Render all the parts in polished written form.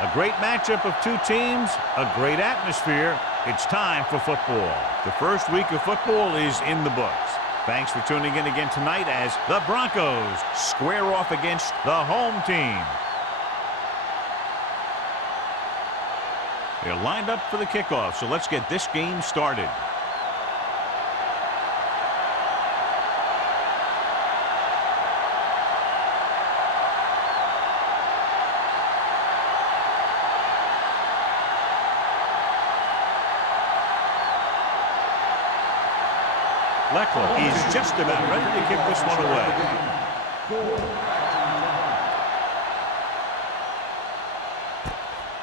A great matchup of two teams, a great atmosphere. It's time for football. The first week of football is in the books. Thanks for tuning in again tonight as the Broncos square off against the home team. They're lined up for the kickoff, so let's get this game started. Leckler is just about ready to kick this one away.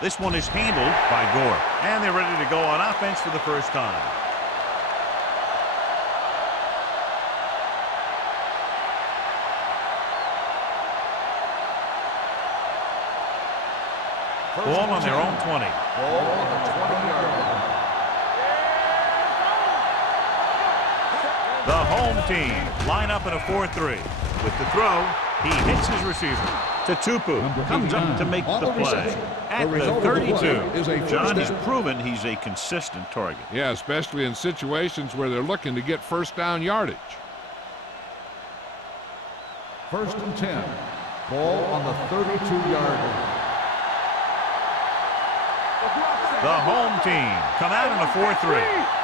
This one is handled by Gore. And they're ready to go on offense for the first time. Ball on their own 20. Ball on the 20-yard line. The home team line up in a 4-3. With the throw, he hits his receiver. Tutupu comes up to make the play. At the 32, John has proven he's a consistent target. Yeah, especially in situations where they're looking to get first down yardage. 1st and 10. Ball on the 32-yard line. The home team come out in a 4-3.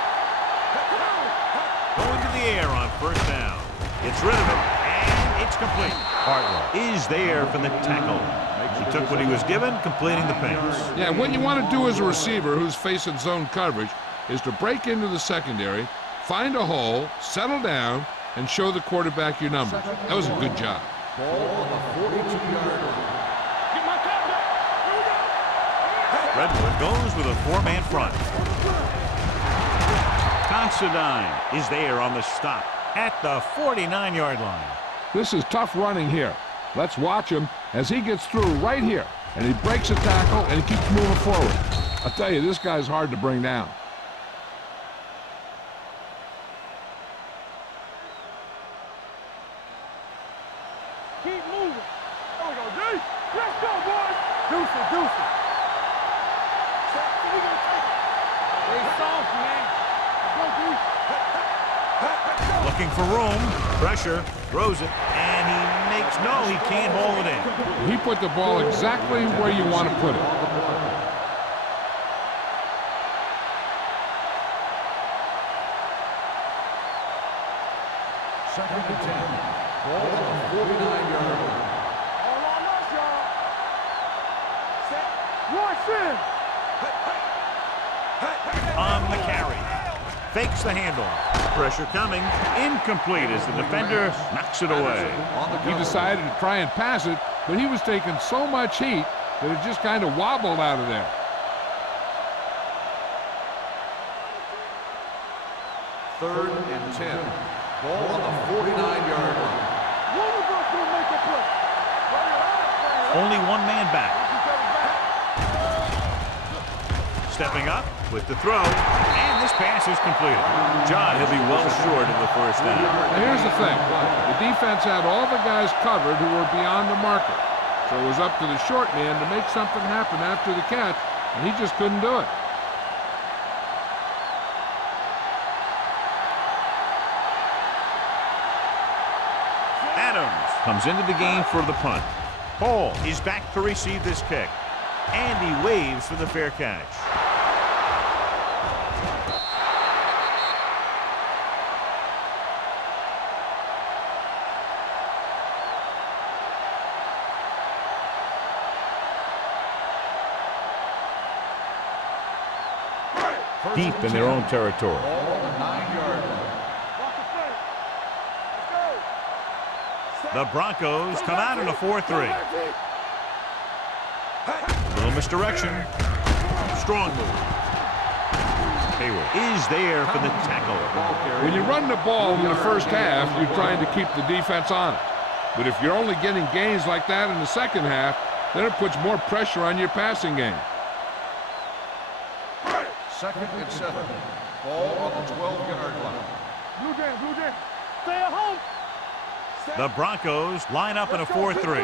Going to the air on first down. Gets rid of it, and it's complete. Hartwell is there for the tackle. He took what he was given, completing the pass. Yeah, what you want to do as a receiver who's facing zone coverage is to break into the secondary, find a hole, settle down, and show the quarterback your numbers. That was a good job. Ball on the 42-yard line. Redwood goes with a four-man front. Considine is there on the stop at the 49-yard line. This is tough running here. Let's watch him as he gets through right here. And he breaks a tackle and he keeps moving forward. I'll tell you, this guy's hard to bring down. Keep moving. There we go, D. Let's go, boys. Deuce it, deuce it. Stay soft, man. Looking for room, pressure, throws it, and he makes no, he can't haul it in. He put the ball exactly where you want to put it. Second and 10. Ball on the 49-yard line. All on us, y'all. Set. Rush in. On the carry. Fakes the handoff. Pressure coming. Incomplete as the defender knocks it away. He decided to try and pass it, but he was taking so much heat that it just kind of wobbled out of there. 3rd and 10. Ball on the 49-yard line. One of us will make a play. Only one man back. Stepping up with the throw, and this pass is completed. John, he'll be well short of the first down. Now here's the thing. The defense had all the guys covered who were beyond the marker. So it was up to the short man to make something happen after the catch, and he just couldn't do it. Adams comes into the game for the punt. Hall is back to receive this kick, and he waves for the fair catch. Deep in their own territory. Ball on the 9-yard line. The Broncos come out in a 4-3. Little misdirection. Strong move. Hayward is there for the tackle. When you run the ball in the first half, you're trying to keep the defense on it. But if you're only getting gains like that in the second half, then it puts more pressure on your passing game. 2nd and 7. Ball on the 12-yard line. Blue Jays, stay at home. The Broncos line up in a 4-3.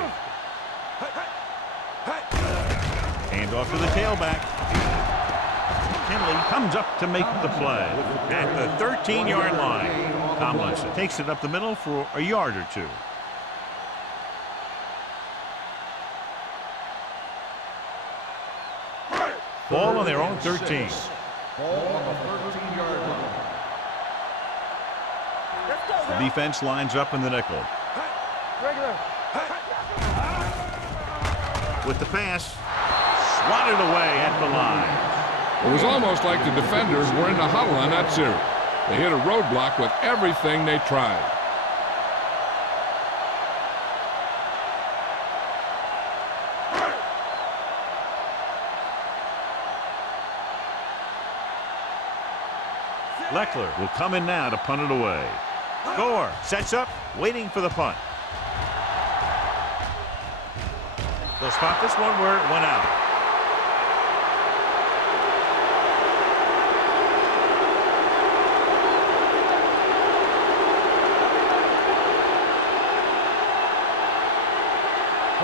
Hand off to the tailback. Kinley comes up to make the play at the 13-yard line. Tomlinson takes it up the middle for a yard or two. Ball on their own 13. Ball on the 13-yard line. The defense lines up in the nickel. With the pass, swatted away at the line. It was almost like the defenders were in the huddle on that series. They hit a roadblock with everything they tried. Leckler will come in now to punt it away. Gore sets up, waiting for the punt. They'll spot this one where it went out.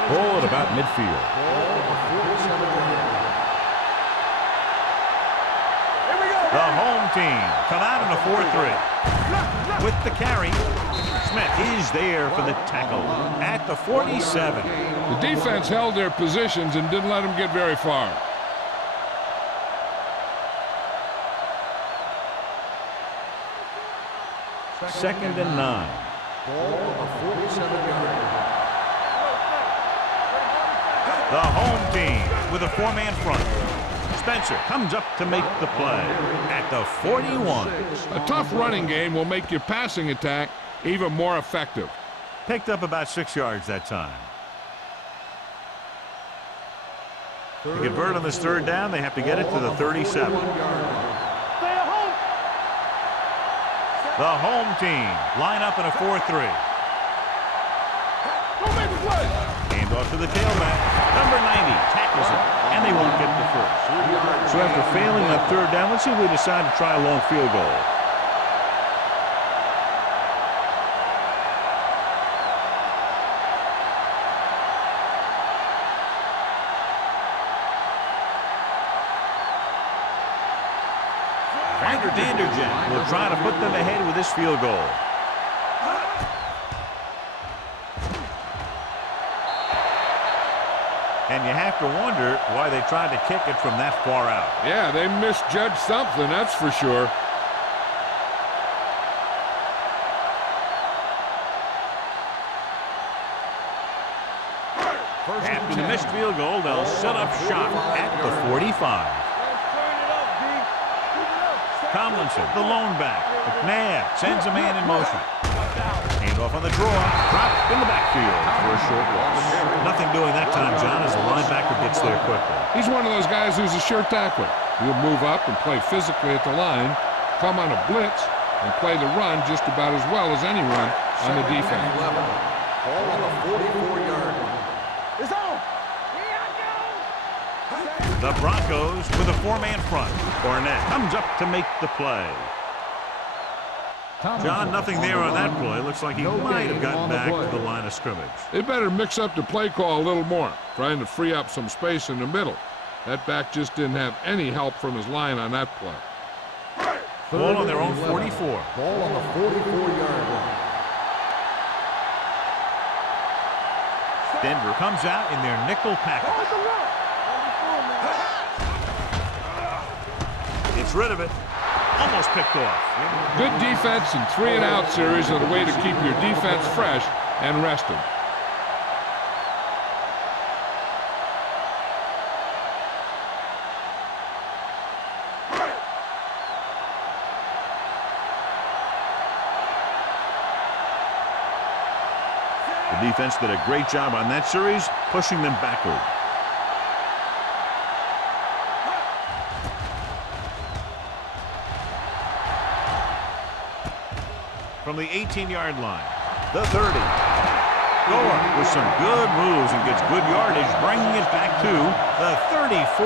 Ball at about midfield. The home team come out in a 4-3. With the carry, Smith is there for the tackle at the 47. The defense held their positions and didn't let them get very far. Second and 9. Ball on the 47-yard line. The home team with a 4-man front. Spencer comes up to make the play at the 41. A tough running game will make your passing attack even more effective. Picked up about 6 yards that time. To convert on this third down, they have to get it to the 37. The home team line up in a 4-3. Hand off to the tailback. Number 90 tackles it, and they won't get the first. So after failing on third down, let's see if we decide to try a long field goal. Ryder Vanderjagt will try to put them ahead with this field goal. And you have to wonder why they tried to kick it from that far out. Yeah, they misjudged something, that's for sure. After the missed field goal, they'll set up shop at the 45. Tomlinson, the lone back. McNabb sends a man in motion. Handoff on the draw. Dropped in the backfield for a short loss. Nothing doing that time, John, as the linebacker gets there quickly. He's one of those guys who's a sure tackler. He'll move up and play physically at the line, come on a blitz, and play the run just about as well as anyone on the defense. Ball on the 44-yard line. It's on. The Broncos with a 4-man front. Barnett comes up to make the play. John, nothing there on that play. Looks like he might have gotten back to the line of scrimmage. They better mix up the play call a little more, trying to free up some space in the middle. That back just didn't have any help from his line on that play. Ball on their own 44. Ball on the 44-yard line. Denver comes out in their nickel package. Gets rid of it. Almost picked off. Good defense and 3-and-out series are the way to keep your defense fresh and rested. The defense did a great job on that series, pushing them backward. From the 18-yard line, the 30. Gore with some good moves and gets good yardage, bringing it back to the 34.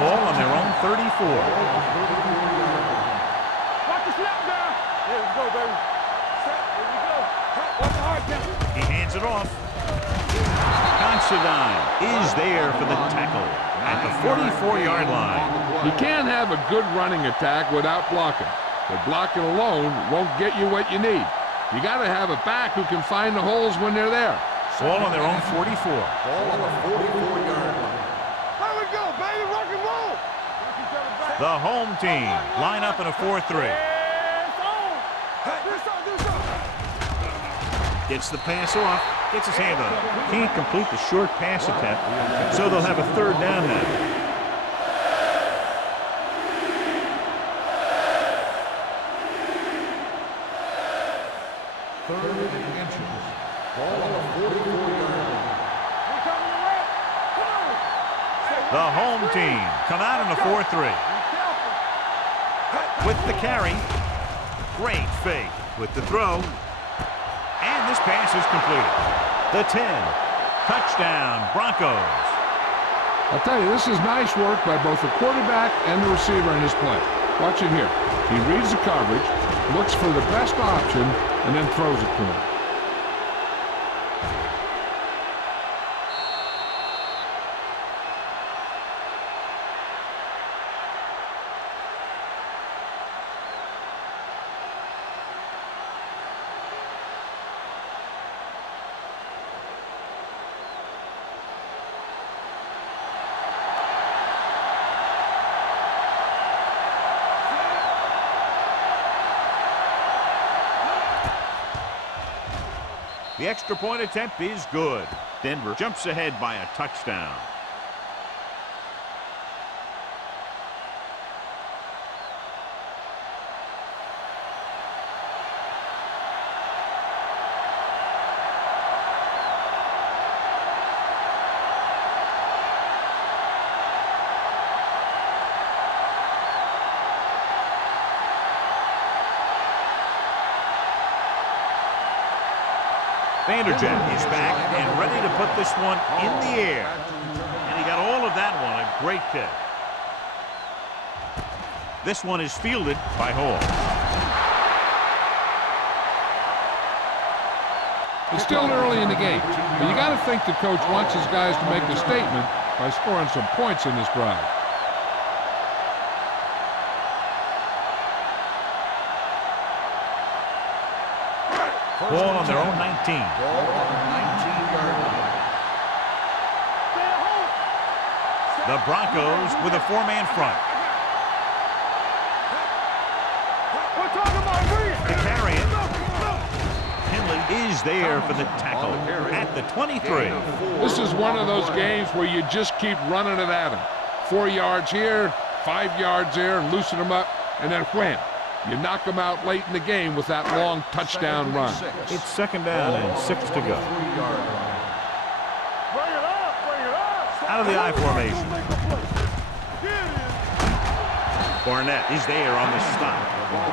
Ball on their own 34. Watch the snap down. Yeah, let's go, baby. Set. He hands it off. Considine is there for the tackle at the 44-yard line. You can't have a good running attack without blocking, but blocking alone won't get you what you need. You got to have a back who can find the holes when they're there. Ball on their own 44. Ball on the 44-yard line. Here we go, baby, rock and roll. The home team line up in a 4-3. Gets the pass off, gets his hand on it. Can't complete the short pass attempt, so they'll have a third down now. Third and inches. Ball on the 44-yard line. The home team come out in a 4-3. With the carry. Great fake with the throw. And this pass is completed. The 10. Touchdown, Broncos. I'll tell you, this is nice work by both the quarterback and the receiver in this play. Watch it here. He reads the coverage, looks for the best option, and then throws it to him. The extra point attempt is good. Denver jumps ahead by a touchdown. Vanderjagt is back and ready to put this one in the air. And he got all of that one, a great kick. This one is fielded by Hall. It's still early in the game, but you got to think the coach wants his guys to make a statement by scoring some points in this drive. Ball on their own 19. Ball on the 19-yard line. The Broncos with a four-man front. We're talking about me. To carry it. Henley is there for the tackle at the 23. This is one of those games where you just keep running it at him. 4 yards here, 5 yards there, and loosen them up, and then wham. You knock them out late in the game with that long touchdown run. It's second down and 6 to go. Bring it up, bring it up. Out of the I formation. Make a play. Here it is. Barnett is there on the stop.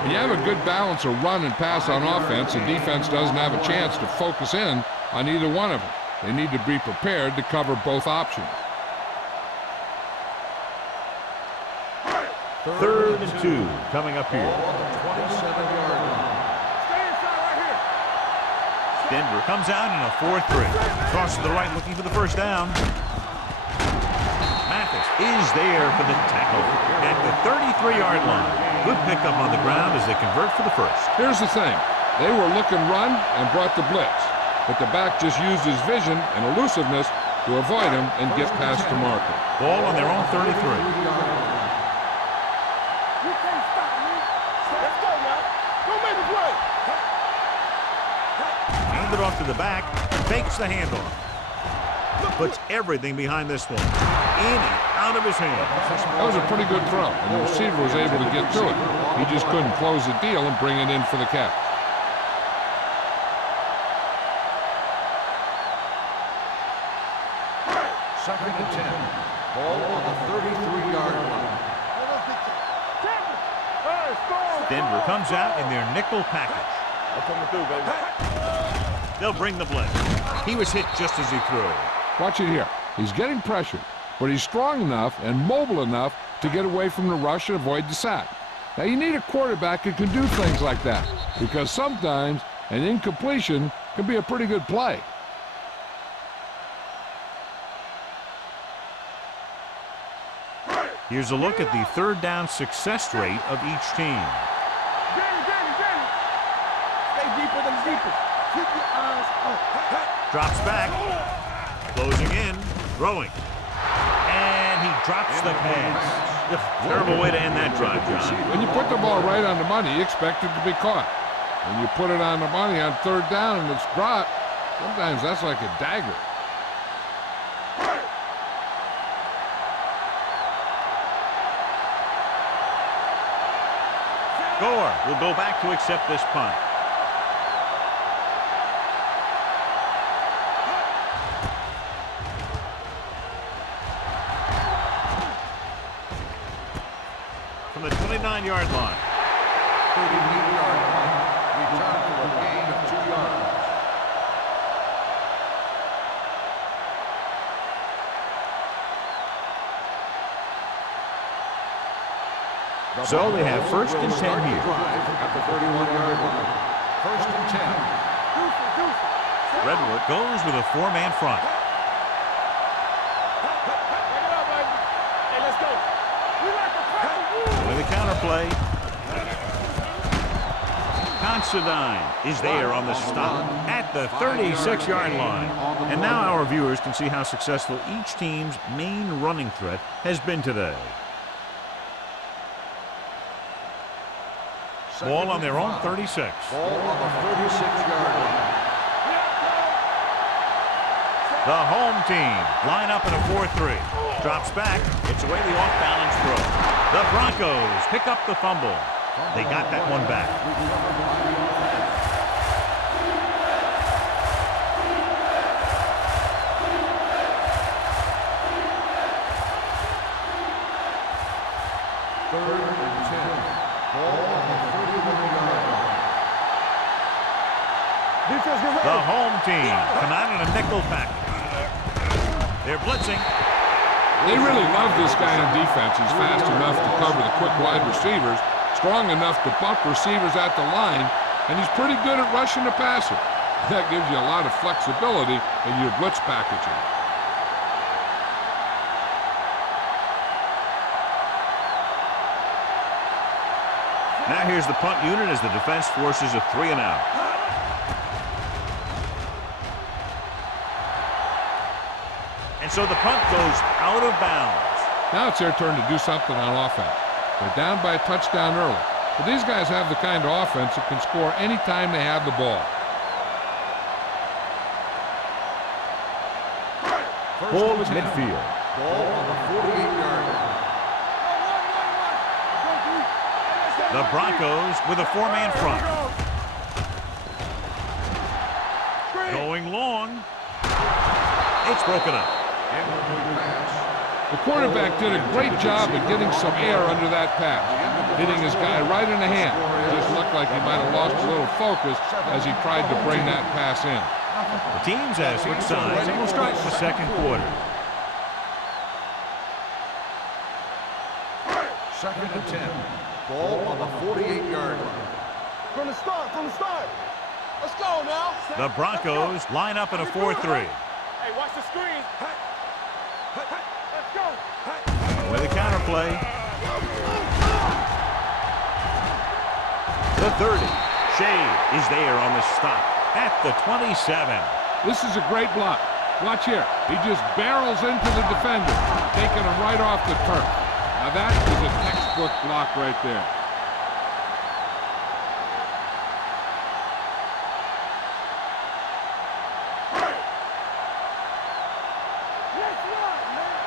When you have a good balance of run and pass on offense, the defense doesn't have a chance to focus in on either one of them. They need to be prepared to cover both options. Third and 2 coming up here. Ball on the 27-yard line. Stay inside right here. Denver comes out in a 4-3. Toss to the right looking for the first down. Mathis is there for the tackle at the 33-yard line. Good pickup on the ground as they convert for the first. Here's the thing. They were looking run and brought the blitz, but the back just used his vision and elusiveness to avoid him and get past the marker. Ball on their own 33. You can't stop me. Let's go now. Go make a play. Handed off to the back. Fakes the handoff. Puts everything behind this one. In and out of his hands. That was a pretty good throw, and the receiver was able to get to it. He just couldn't close the deal and bring it in for the catch. Second and 10. Ball on the 33-yard line. Denver comes out in their nickel package. I'm coming through, baby. They'll bring the blitz. He was hit just as he threw. Watch it here. He's getting pressured, but he's strong enough and mobile enough to get away from the rush and avoid the sack. Now, you need a quarterback who can do things like that, because sometimes an incompletion Could be a pretty good play. Here's a look at the third down success rate of each team. Stay deeper than deeper. Keep your eyes open. Drops back. Closing in. Throwing. And he drops the pass. Terrible way to end that drive, John. When you put the ball right on the money, you expect it to be caught. When you put it on the money on third down and it's dropped, sometimes that's like a dagger. Gore will go back to accept this punt. From the 29-yard line. 38-yard line. Return for a gain of 2 yards. So they have first and 10 here. At the 31-yard line. First and 10. Redwood goes with a 4-man front. Hey, let's go. We like to practice. With a counterplay. Considine is there on the stop at the 36-yard line. And now our viewers can see how successful each team's main running threat has been today. Ball on their own 36. Ball on the 36-yard line. The home team line up in a 4-3. Drops back. It's away the off-balance throw. The Broncos pick up the fumble. They got that one back. Third and 10. Ball on the 31-yard line. Defense, get ready. The home team come out in a nickel package. They're blitzing. They really love this guy on defense. He's fast enough to cover the quick wide receivers, strong enough to bump receivers at the line, and he's pretty good at rushing the passer. That gives you a lot of flexibility in your blitz packaging. Now here's the punt unit as the defense forces a 3-and-out. And so the punt goes out of bounds. Now it's their turn to do something on offense. They're down by a touchdown early. But these guys have the kind of offense that can score anytime they have the ball. Ball at midfield. Ball on the 48-yard line. The Broncos with a 4-man front. Going long. It's broken up. Incomplete pass. The quarterback did a great job of getting some air under that pass, hitting his guy right in the hand. It just looked like he might have lost a little focus as he tried to bring that pass in. The teams have switched sides and will start the second quarter. Second and 10. Ball on the 48-yard line. From the start. Let's go now. The Broncos line up in a 4-3. Hey, watch the screen. Let's go. With a counterplay. The 30. Shea is there on the stop at the 27. This is a great block. Watch here. He just barrels into the defender, taking him right off the turf. Now that is a textbook block right there. Let's run, man.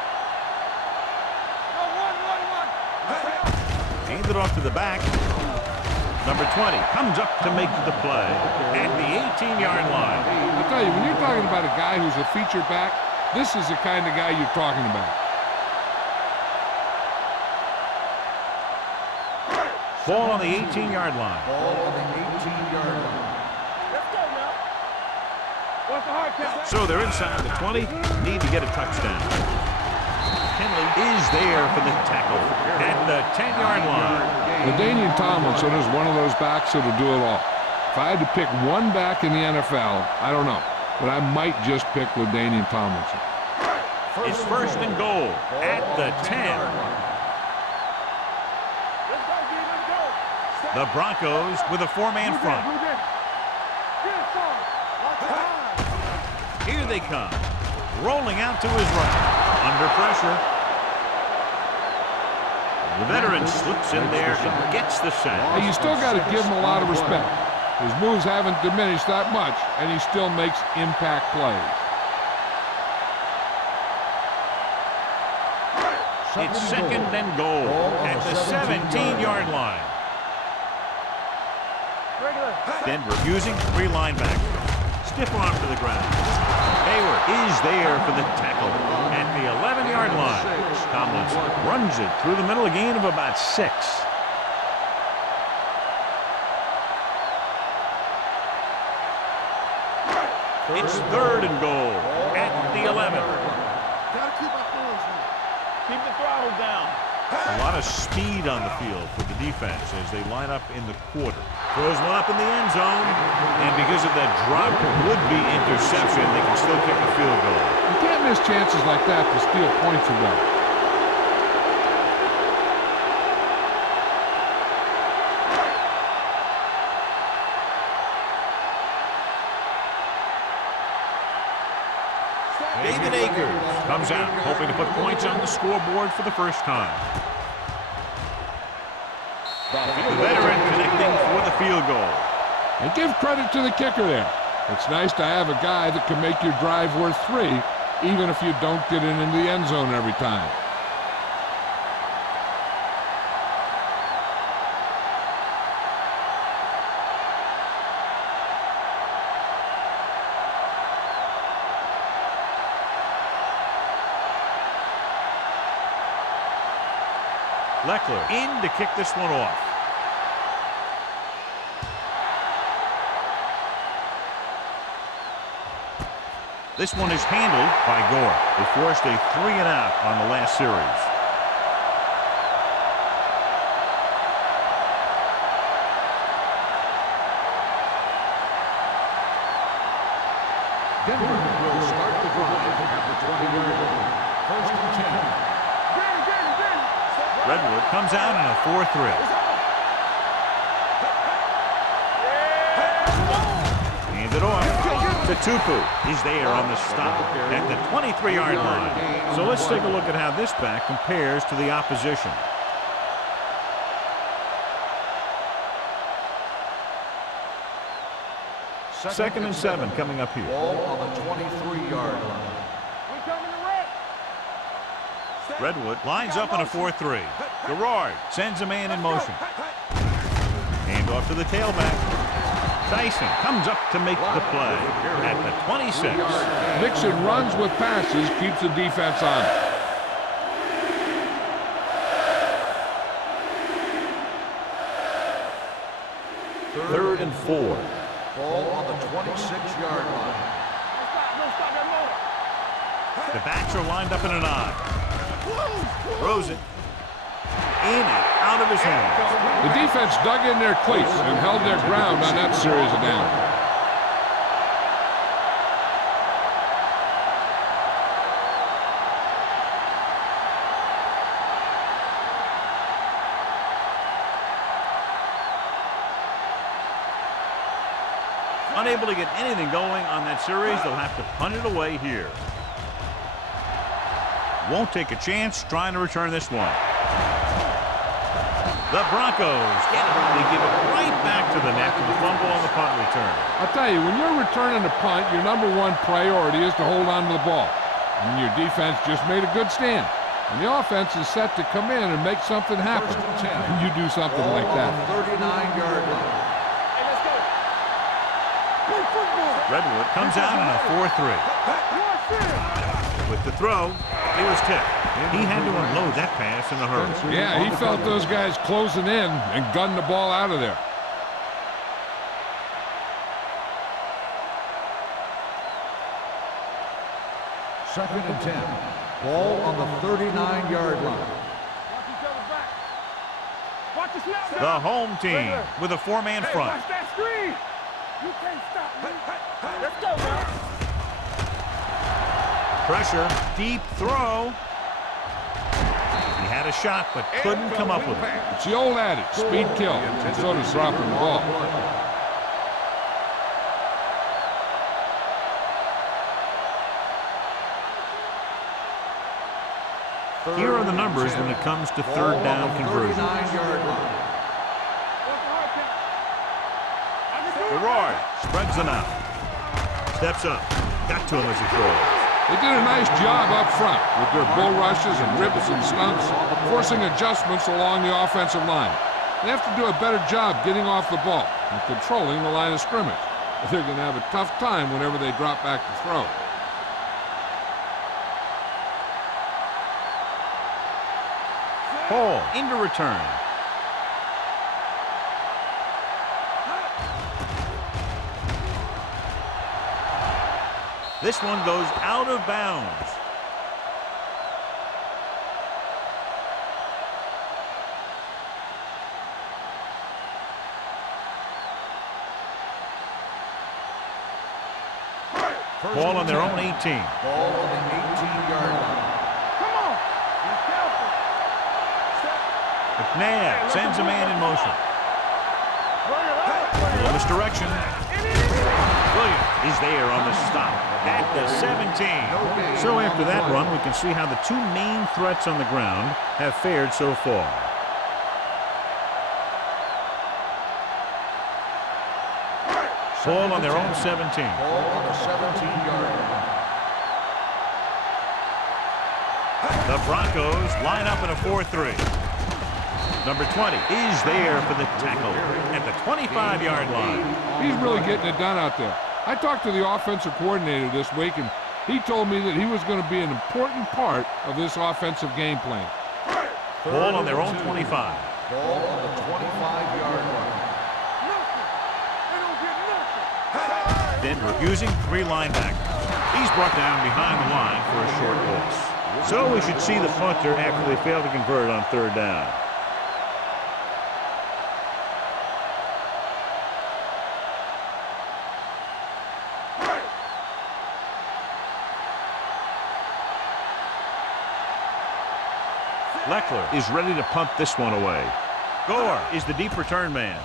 Go, one. Hand it off to the back. Number 20 comes up to make the play at the 18-yard line. I tell you, when you're talking about a guy who's a feature back, this is the kind of guy you're talking about. Ball on the 18-yard line. Ball on the 18-yard line. Let's go now. What's the hard catch? So they're inside the 20, need to get a touchdown. Henley is there for the tackle at the 10-yard line. LaDainian Tomlinson is one of those backs that'll do it all. If I had to pick one back in the NFL, I don't know, but I might just pick LaDainian Tomlinson. It's first and goal at the 10. The Broncos with a four-man front. Here they come. Rolling out to his right. Under pressure. The veteran slips in there and gets the sack. Hey, you still got to give him a lot of respect. His moves haven't diminished that much, and he still makes impact plays. It's second and goal at the 17-yard line. Denver using three linebackers. Stiff arm to the ground. Hayward is there for the tackle at the 11-yard line. Tomlinson runs it through the middle, a gain of about 6. It's third and goal at the 11. Keep the throttle down. A lot of speed on the field for the defense as they line up in the quarter. Throws one up in the end zone, and because of that drop would-be interception, they can still kick a field goal. You can't miss chances like that to steal points away. David Akers comes out, hoping to put points on the scoreboard for the first time. The veteran connecting for the field goal. And give credit to the kicker there. It's nice to have a guy that can make your drive worth 3, even if you don't get it into the end zone every time. Leckler in to kick this one off. This one is handled by Gore. They forced a 3-and-out on the last series. Denver will start the drive at the 20-yard line. First and 10. Redwood comes out in a 4-3. Hand it off. The Tupu is there on the stop at the 23-yard line. So let's take a look at how this back compares to the opposition. Second and 7 coming up here. Ball on the 23-yard line. Redwood lines up in a 4-3. Gerard sends a man in motion. Hand off to the tailback. Tyson comes up to make the play at the 26. Nixon runs with passes, keeps the defense on it. Third and 4. Ball on the 26-yard line. The backs are lined up in an I. Throws it in and out of his hands. The defense dug in their cleats and held their ground on that series of downs. Unable to get anything going on that series, they'll have to punt it away here. Won't take a chance trying to return this one. The Broncos get it. They give it right back to the net for the fumble on the punt return. I'll tell you, when you're returning a punt, your #1 priority is to hold on to the ball. And your defense just made a good stand. And the offense is set to come in and make something happen. And you do something like that. 39-yard line. Redwood comes out in a 4-3. With the throw, it was tipped. He had to unload that pass in a hurry. Yeah, he felt those guys closing in and gunned the ball out of there. Second and 10. Ball on the 39-yard line. The home team with a 4-man front. You can't stop me. Let's go, man. Pressure, deep throw. He had a shot, but couldn't come up with it. It's the old adage, speed kills, and so does dropping the ball. Here are the numbers when it comes to third down conversions. Gerard spreads them out. Steps up. Got to him as he throws. They did a nice job up front with their bull rushes and ribs and stunts, forcing adjustments along the offensive line. They have to do a better job getting off the ball and controlling the line of scrimmage. They're going to have a tough time whenever they drop back to throw. Hall into return. This one goes out of bounds. Ball on their own 18. Ball on the 18-yard line. Come on. Be careful. McNabb sends a man in motion. Bring it up. A little misdirection. Williams is there on the stop at the 17. So after that run, we can see how the two main threats on the ground have fared so far. Ball on their own 17. Ball on the 17-yard line. The Broncos line up in a 4-3. Number 20 is there for the tackle at the 25-yard line. He's really getting it done out there. I talked to the offensive coordinator this week, and he told me that he was going to be an important part of this offensive game plan. Ball on their own 25. Ball on the 25-yard line. Denver using three linebackers. He's brought down behind the line for a short loss. So we should see the punter after they fail to convert on third down. Leckler is ready to punt this one away. Gore is the deep return man.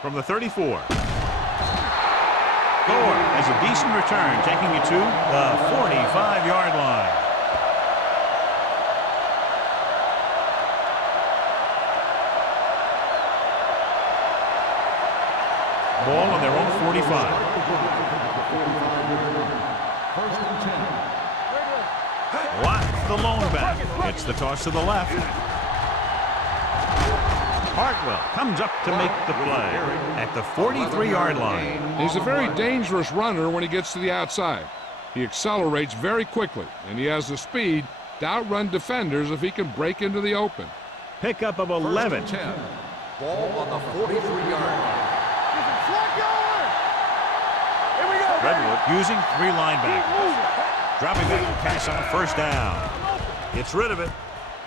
From the 34. Gore has a decent return, taking it to the 45-yard line. Ball on their own 45. First and 10. Watt, the lone back. It's the toss to the left. Hartwell comes up to make the play at the 43-yard line. He's a very dangerous runner when he gets to the outside. He accelerates very quickly, and he has the speed to outrun defenders if he can break into the open. Pickup of 11. First and 10. Ball on the 43-yard line. Here we go. Redwood using three linebackers. Dropping back to pass on first down. Gets rid of it,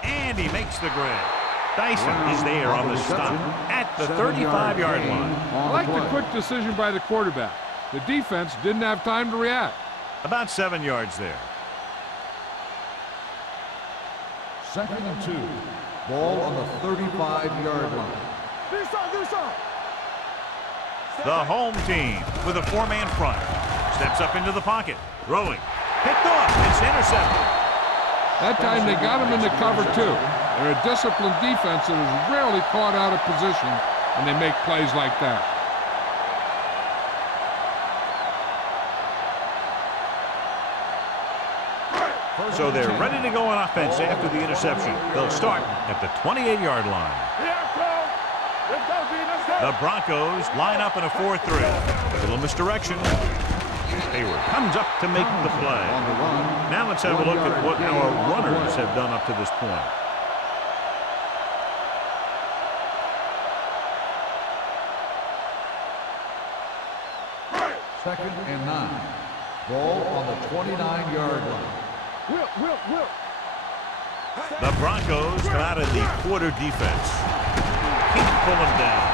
and he makes the grab. Dyson is there on the stop at the 35-yard line. I like the quick decision by the quarterback. The defense didn't have time to react. About 7 yards there. Second and 2. Ball on the 35-yard line. Do some. The home team with a four-man front. Steps up into the pocket. Throwing. Picked off. It's intercepted. That time they got him into cover two. They're a disciplined defense that is rarely caught out of position, and they make plays like that. So they're ready to go on offense after the interception. They'll start at the 28-yard line. The Broncos line up in a 4-3. A little misdirection. Hayward comes up to make the play. Now let's have a look at what our runners have done up to this point. Second and 9. Ball on the 29-yard line. Whip. The Broncos come out of the quarter defense. can't pull him down.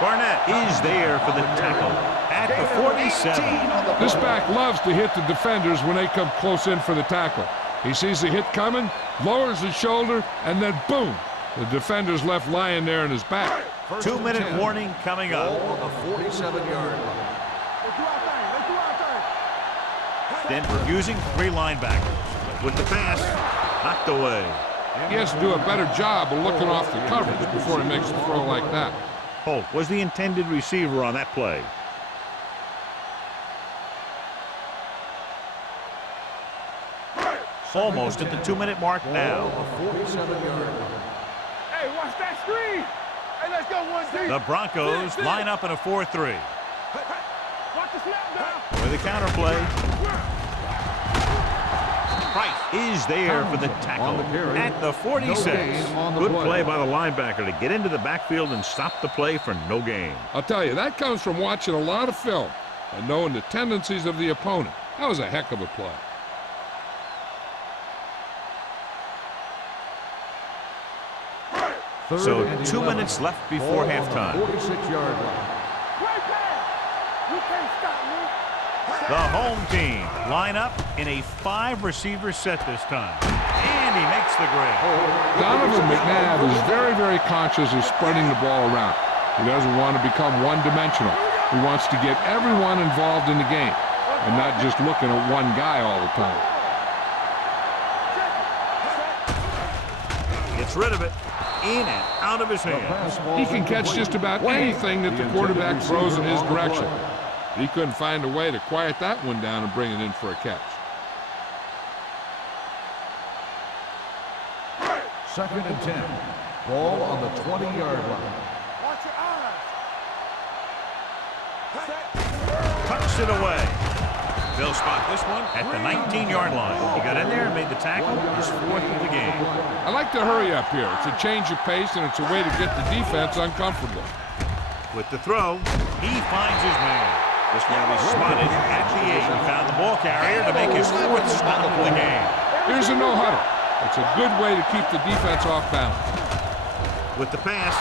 Barnett is there for the tackle at the 47. This back loves to hit the defenders when they come close in for the tackle. He sees the hit coming, lowers his shoulder, and then boom, the defender's left lying there in his back. 2-minute warning coming up. Ball on the 47-yard line. Denver using 3 linebackers. With the pass, knocked away. He has to do a better job of looking off the coverage before he makes a throw like that. Holt was the intended receiver on that play. Almost at the 2-minute mark now. Ball on the 47-yard line. Hey, watch that screen. Hey, let's go 1-2. The Broncos line up in a 4-3. Watch the snap down. With a counterplay. Price is there for the tackle at the 46. Good play by the linebacker to get into the backfield and stop the play for no gain. I'll tell you, that comes from watching a lot of film and knowing the tendencies of the opponent. That was a heck of a play. So 2 minutes left before halftime. 46-yard line. Right pass. You can't stop me. The home team line up in a 5-receiver set this time. And he makes the grab. Donovan McNabb is very, very conscious of spreading the ball around. He doesn't want to become one-dimensional. He wants to get everyone involved in the game and not just looking at one guy all the time. Gets rid of it. In and out of his hands. He can catch just about anything that the quarterback throws in his direction. He couldn't find a way to quiet that one down and bring it in for a catch. 2nd and 10. Ball on the 20-yard line. Watch your eyes. Tucks it away. They'll spot this one at the 19-yard line. He got in there and made the tackle, his 4th of the game. I like to hurry up here. It's a change of pace, and it's a way to get the defense uncomfortable. With the throw, he finds his man. This one was spotted at the 8. He found the ball carrier to make his 4th stop of the game. Here's a no-huddle. It's a good way to keep the defense off balance. With the pass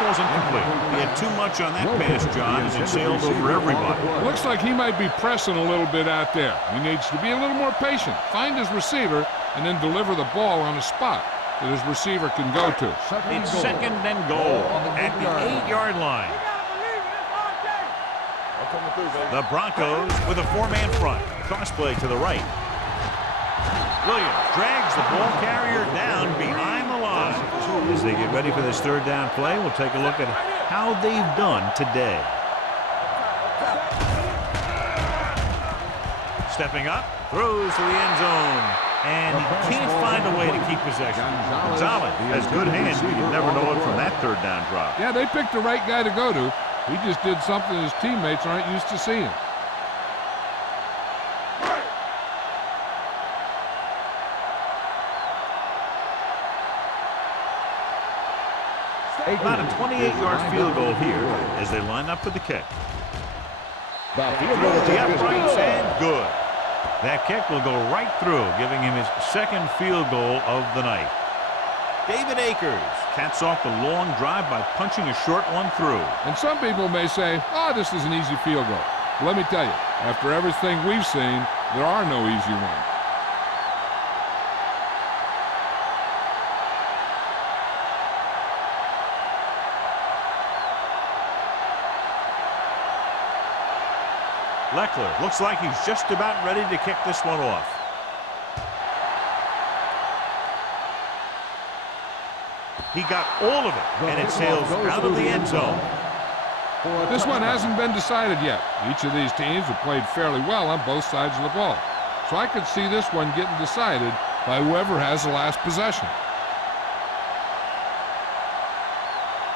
was incomplete. He had too much on that pass, John, as it sailed over everybody. Looks like he might be pressing a little bit out there. He needs to be a little more patient, find his receiver, and then deliver the ball on a spot that his receiver can go to. It's 2nd and goal at the 8-yard line. You gotta believe it. It's our day. I'm coming through, baby. The Broncos with a 4-man front. Cross play to the right. Williams drags the ball carrier down behind the line. As they get ready for this 3rd down play, we'll take a look at how they've done today. Stepping up, throws to the end zone, and he can't find a way to keep possession. Gonzalez has good hands, but you never know it from that 3rd down drop. Yeah, they picked the right guy to go to. He just did something his teammates aren't used to seeing. About a 28-yard field goal here as they line up for the kick. The uprights and good. That kick will go right through, giving him his 2nd field goal of the night. David Akers caps off the long drive by punching a short one through. And some people may say, oh, this is an easy field goal. Let me tell you, after everything we've seen, there are no easy ones. Leckler looks like he's just about ready to kick this one off. He got all of it, and it sails out of the end zone. This one hasn't been decided yet. Each of these teams have played fairly well on both sides of the ball. So I could see this one getting decided by whoever has the last possession.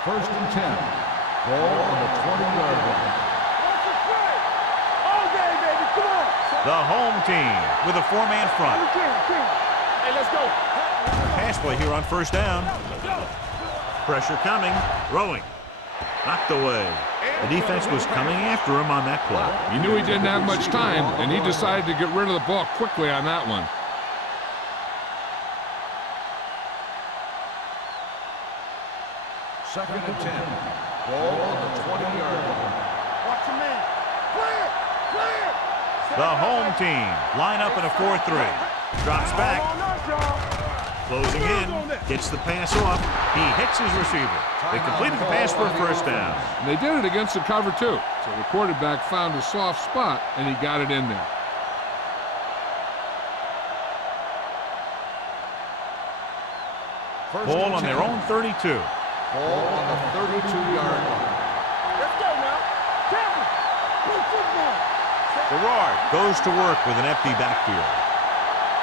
1st and 10. Ball on the 20-yard line. The home team with a 4-man front. Hey, let's go. Pass play here on 1st down. Pressure coming. Throwing. Knocked away. The defense was coming after him on that play. He knew he didn't have much time, and he decided to get rid of the ball quickly on that one. Second and 10. Ball on the 20-yard line. Watch your man. Clear! Clear! The home team line up in a 4-3. Drops back. On us, y'all. Closing in. Gets the pass off. He hits his receiver. They completed the pass for a first down. And they did it against the cover, too. So the quarterback found a soft spot, and he got it in there. Ball on their own 32. Ball on the 32-yard line. Let's go now. Tackle. Good football. Gerard goes to work with an empty backfield.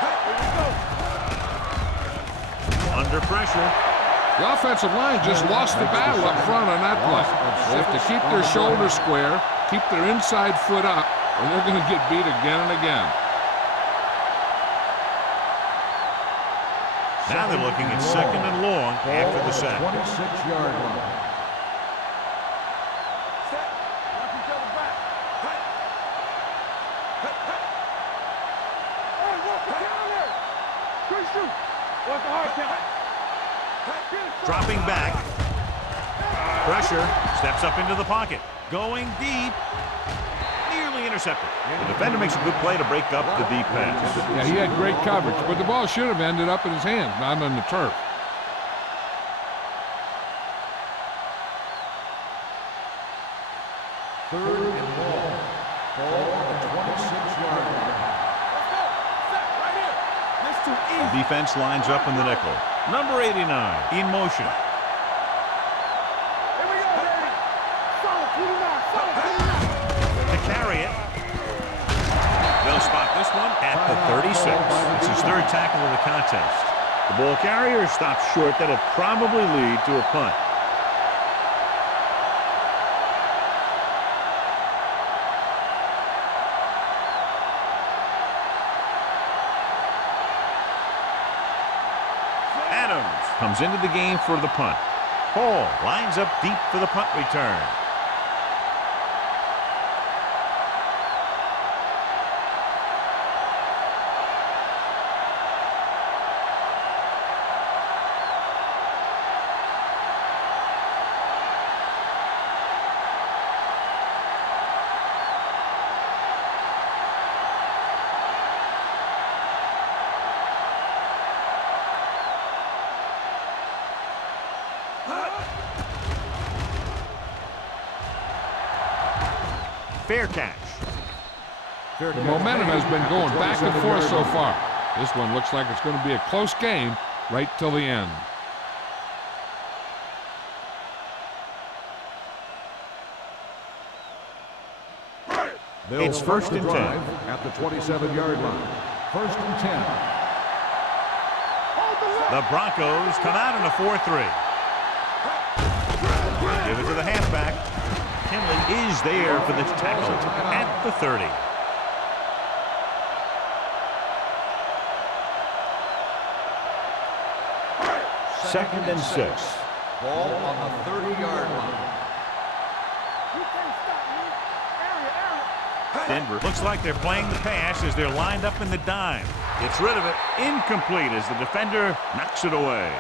Here we go. Under pressure. The offensive line just lost the battle up front on that play. They have to keep their shoulders square, keep their inside foot up, or they're going to get beat again and again. Now they're looking at second and long after the sack. 26-yard line. Set. Watch each other back. Hey, walk it down there. Good shoot. Watch the hard count. Dropping back. Pressure. Steps up into the pocket. Going deep. Nearly intercepted. The defender makes a good play to break up the deep pass. Yeah, he had great coverage, but the ball should have ended up in his hands, not on the turf. Third and long. Ball on the 26-yard line. Let's go. Set right here. This too easy. Defense lines up in the nickel. Number 89 in motion. Here we go, baby. Solid 29. Solid 29. To carry it. They'll spot this one at the 36. It's his third tackle of the contest. The ball carrier stops short. That'll probably lead to a punt. Adams comes into the game for the punt. Hall lines up deep for the punt return. Fair catch. The momentum has been going back and forth so far. This one looks like it's going to be a close game right till the end. It's first and 10. At the 27-yard line. First and 10. The Broncos come out in a 4-3. Give it to the halfback. Kinley is there for the tackle at the 30. Second and 6. Ball on the 30-yard line. You can't stop me. Area. Denver looks like they're playing the pass as they're lined up in the dime. Gets rid of it. Incomplete as the defender knocks it away.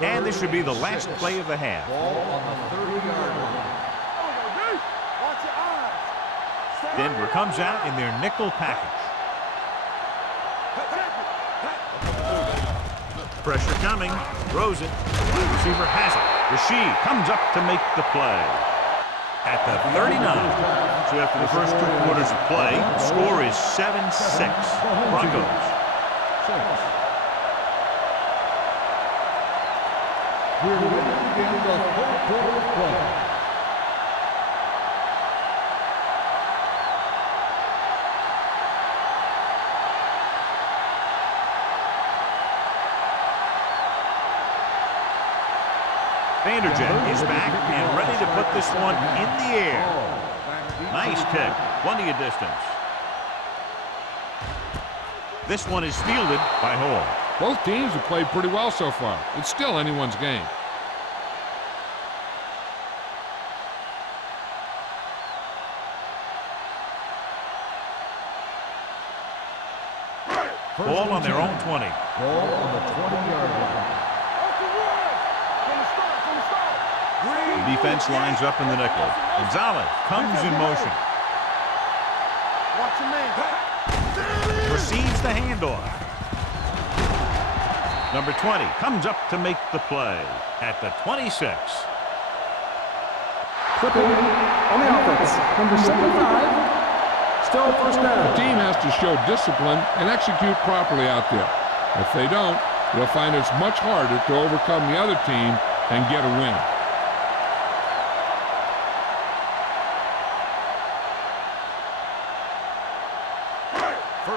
And this should be the last play of the half. Ball on the 30-yard line. Watch your eyes. Denver comes out in their nickel package. Pressure coming. Throws it. The receiver has it. Rashid comes up to make the play. At the 39. So after the first 2 quarters of play, the score is 7-6. Broncos. We're ready to begin the fourth quarter of play. Vanderjet is back and ready to put this one in the air. Nice kick. Plenty of distance. This one is fielded by Hall. Both teams have played pretty well so far. It's still anyone's game. Ball on their own 20. Ball on the 20-yard line. The defense lines up in the nickel. Gonzalez comes in motion. Watch your man. Receives the handoff. Number 20 comes up to make the play at the 26. Flipping on the offense. Number 75. Still first down. The team has to show discipline and execute properly out there. If they don't, they'll find it's much harder to overcome the other team and get a win.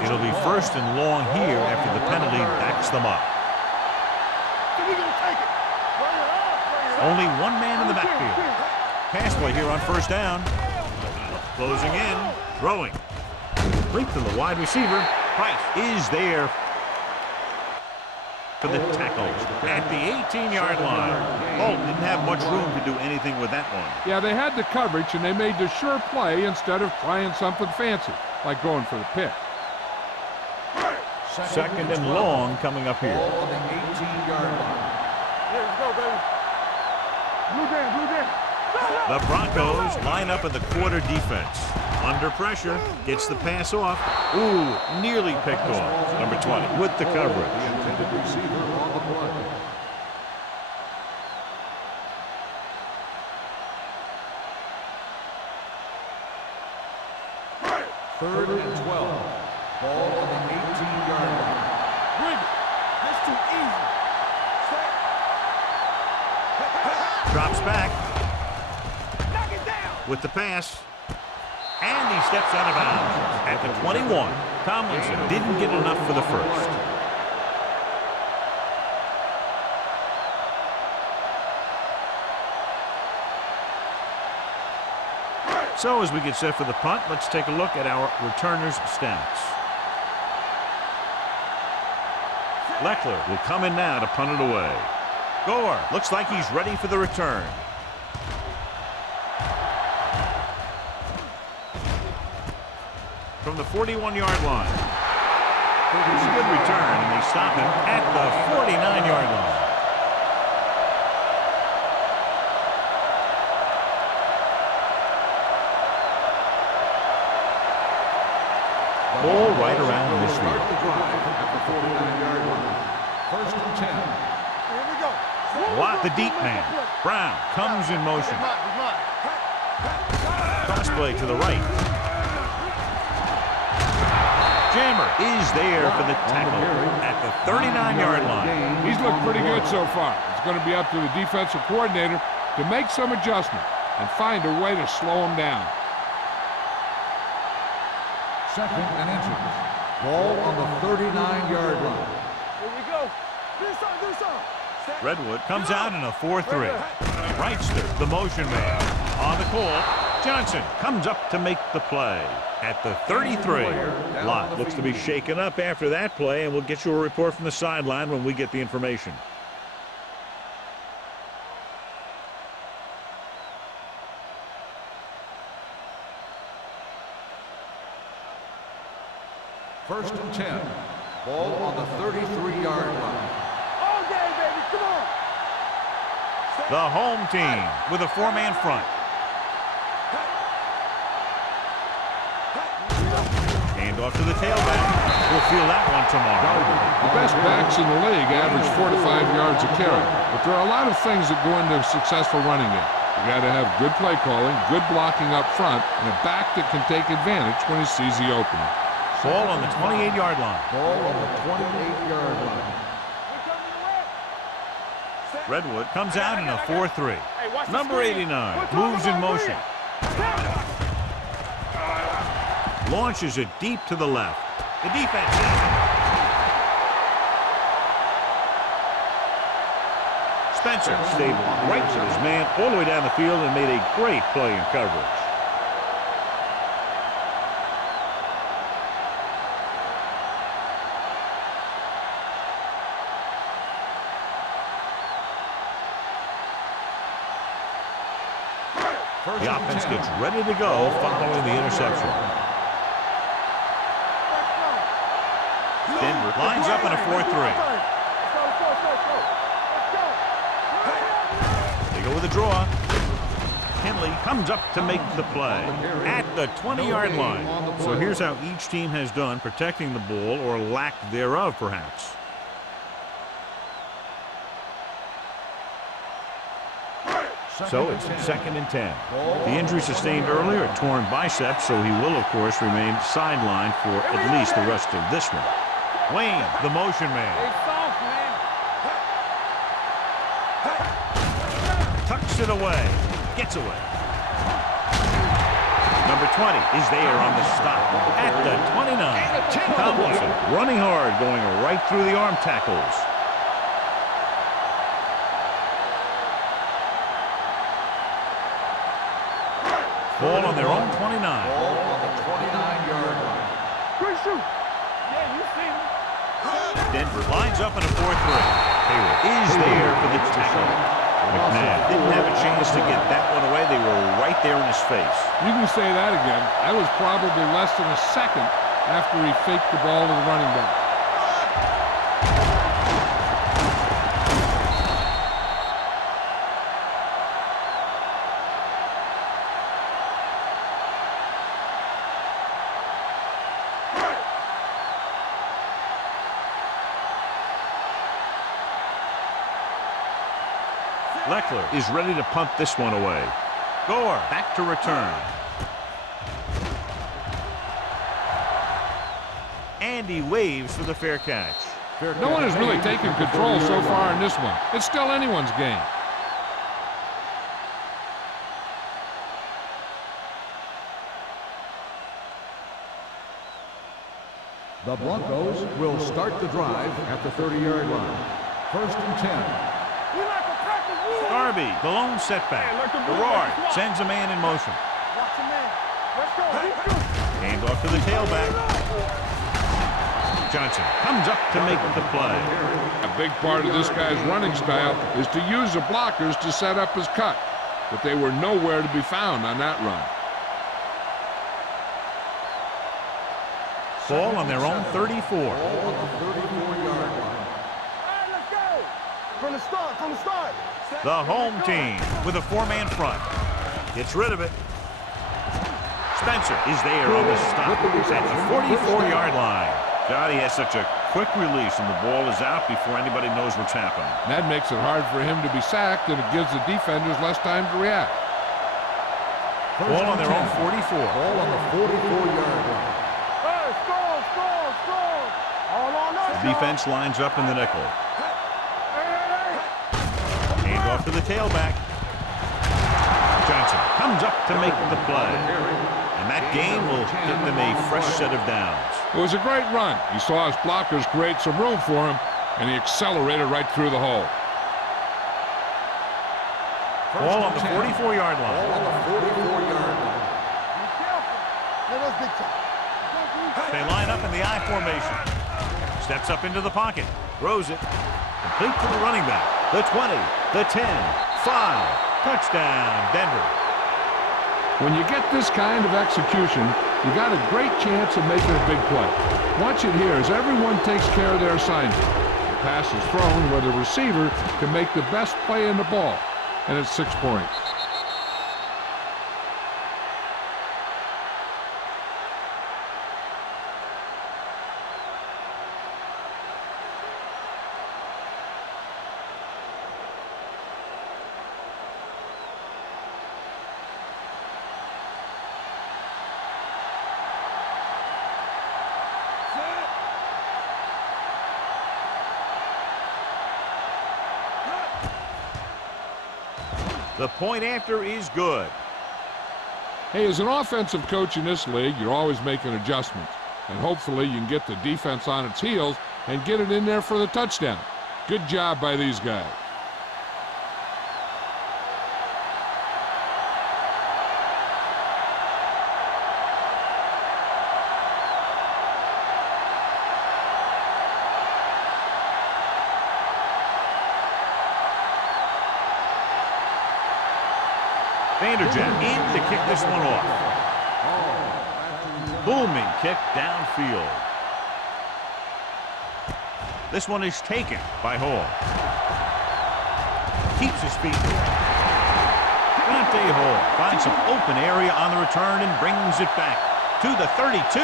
It'll be first and long here after the penalty backs them up. Only one man in the backfield. Pass play here on first down. Closing in, throwing. Complete to the wide receiver. Price is there for the tackle at the 18-yard line. Bolton didn't have much room to do anything with that one. Yeah, they had the coverage, and they made the sure play instead of trying something fancy, like going for the pick. Second and long coming up here. Ball on the 18-yard line. Here we go, baby. Blue down, blue down. The Broncos line up in the quarter defense. Under pressure, gets the pass off. Ooh, nearly picked off. Number 20 with the coverage. The intended receiver on the play. Third and 12. Ball on the 18-yard line. Bring it. That's too easy. Drops back Knock it down. with the pass. And he steps out of bounds at the 21. Tomlinson didn't get enough for the first. So as we get set for the punt, let's take a look at our returners' stats. Leckler will come in now to punt it away. Gore looks like he's ready for the return. From the 41-yard line. It's a good return, and they stop him at the 49-yard line. Ball right around this Start field. the drive at the 49-yard line. First and 10. Here we go. Watt, the deep man. Brown comes in motion. Cross play to the right. Jammer is there for the tackle at the 39-yard line. He's looked pretty good so far. It's going to be up to the defensive coordinator to make some adjustment and find a way to slow him down. Second and inches. Ball on the 39-yard line. Here we go. Do something. Redwood comes out in a 4-3. Wrightster, the motion man. On the call, Johnson comes up to make the play at the 33. Lott looks to be shaken up after that play, and we'll get you a report from the sideline when we get the information. First and 10. Ball on the 33-yard line. All day, baby. Come on. The home team with a four-man front. Hand off to the tailback. We'll feel that one tomorrow. The best backs in the league average 4 to 5 yards a carry, but there are a lot of things that go into a successful running game. You got to have good play calling, good blocking up front, and a back that can take advantage when he sees the opening. Ball on the 28-yard line. Ball on the 28-yard line. Redwood comes out in a 4-3. Hey, watch the Number screen. 89 We're talking moves in about motion. Launches it deep to the left. The defense has it. Spencer stayed right with his man all the way down the field and made a great play in coverage. The offense gets ready to go following the interception. Denver Lines up in a 4-3. They go with a draw. Henley comes up to make the play at the 20-yard line. So here's how each team has done protecting the ball, or lack thereof, perhaps. So it's 2nd and 10. The injury sustained earlier, a torn biceps, so he will, of course, remain sidelined for at least the rest of this one. Wayne, the motion man. Tucks it away. Gets away. Number 20 is there on the stop at the 29. Tomlinson running hard, going right through the arm tackles. Ball on their own 29. Ball on the 29-yard line. Great shoot. Yeah, you see me. Denver lines up in a 4-3. Hayward is there for the tackle. McNabb didn't have a chance to get that one away. They were right there in his face. You can say that again. That was probably less than a second after he faked the ball to the running back. Leckler is ready to punt this one away. Gore back to return. And he waves for the fair catch. No one has really taken control so far in this one. It's still anyone's game. The Broncos will start the drive at the 30-yard line. 1st and 10. Darby, the lone setback. Gerard sends a man in motion. Hand off to the tailback. Johnson comes up to make the play. A big part of this guy's running style is to use the blockers to set up his cut, but they were nowhere to be found on that run. Ball on their own 34. Ball on the 34-yard line. Let's go. From the start. The home team with a 4-man front. Gets rid of it. Spencer is there on the stop at the 44-yard line. God, he has such a quick release, and the ball is out before anybody knows what's happening. That makes it hard for him to be sacked, and it gives the defenders less time to react. Ball on their own 44. Ball on the 44-yard line. The defense lines up in the nickel. Hand off to the tailback. Johnson comes up to make the play. And that gain will get them a fresh set of downs. It was a great run. He saw his blockers create some room for him, and he accelerated right through the hole. Ball on the 44-yard line. Ball on the 44-yard line. They line up in the I formation. Steps up into the pocket. Throws it. Complete to the running back. The 20, the 10, 5. Touchdown, Denver. When you get this kind of execution, you got a great chance of making a big play. Watch it here as everyone takes care of their assignment. The pass is thrown where the receiver can make the best play in the ball, and it's 6 points. The point after is good. Hey, as an offensive coach in this league, you're always making adjustments. And hopefully you can get the defense on its heels and get it in there for the touchdown. Good job by these guys. Vanderjagt in to kick this one off. Booming kick downfield. This one is taken by Hall. Keeps his feet. Dante Hall finds some open area on the return and brings it back to the 32.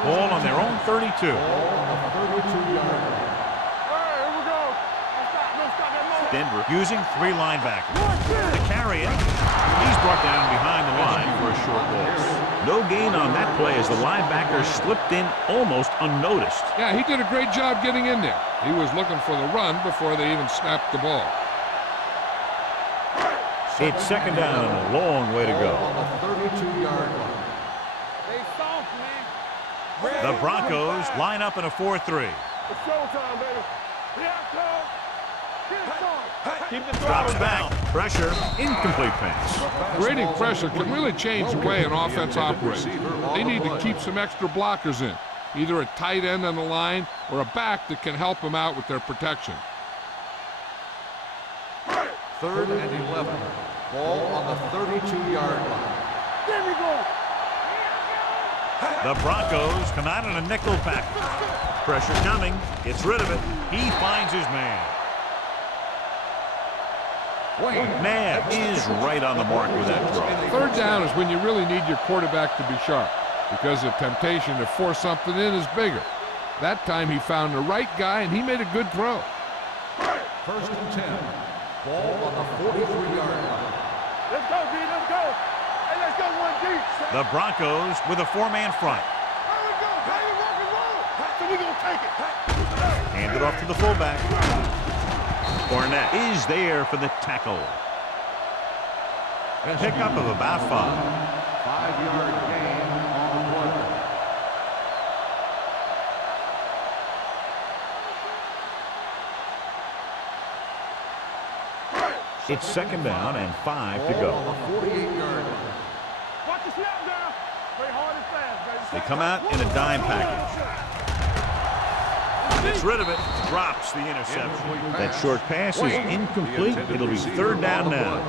Ball on their own 32. Denver using 3 linebackers. To carry it, he's brought down behind the line for a short loss. No gain on that play as the linebacker slipped in almost unnoticed. Yeah, he did a great job getting in there. He was looking for the run before they even snapped the ball. It's second down and a long way to go. On the 32-yard line. The Broncos line up in a 4-3. It's showtime, baby. Keep the Drops back. Pressure. Incomplete pass. Creating pressure can really change the way an offense operates. They need to keep some extra blockers in, either a tight end on the line or a back that can help them out with their protection. 3rd and 11. Ball on the 32-yard line. There we go. The Broncos come out in a nickel package. Pressure coming. Gets rid of it. He finds his man. Nabb is right on the mark with that throw. 3rd down is when you really need your quarterback to be sharp because the temptation to force something in is bigger. That time he found the right guy and he made a good throw. 1st and 10. Ball on the 43-yard line. Let's go, D. Let's go. Hey, let's go 1 deep. The Broncos with a 4-man front. There we go. Hey, rock and roll. So we gonna take it. Hand it off to the fullback. Barnett is there for the tackle. Pickup of about 5. 5-yard gain on the play. It's second down and 5 to go. On the 48-yard line. Watch the snap down. Play hard and fast, baby. They come out in a dime package. Gets rid of it. Drops the interception. That short pass is incomplete. It'll be 3rd down now.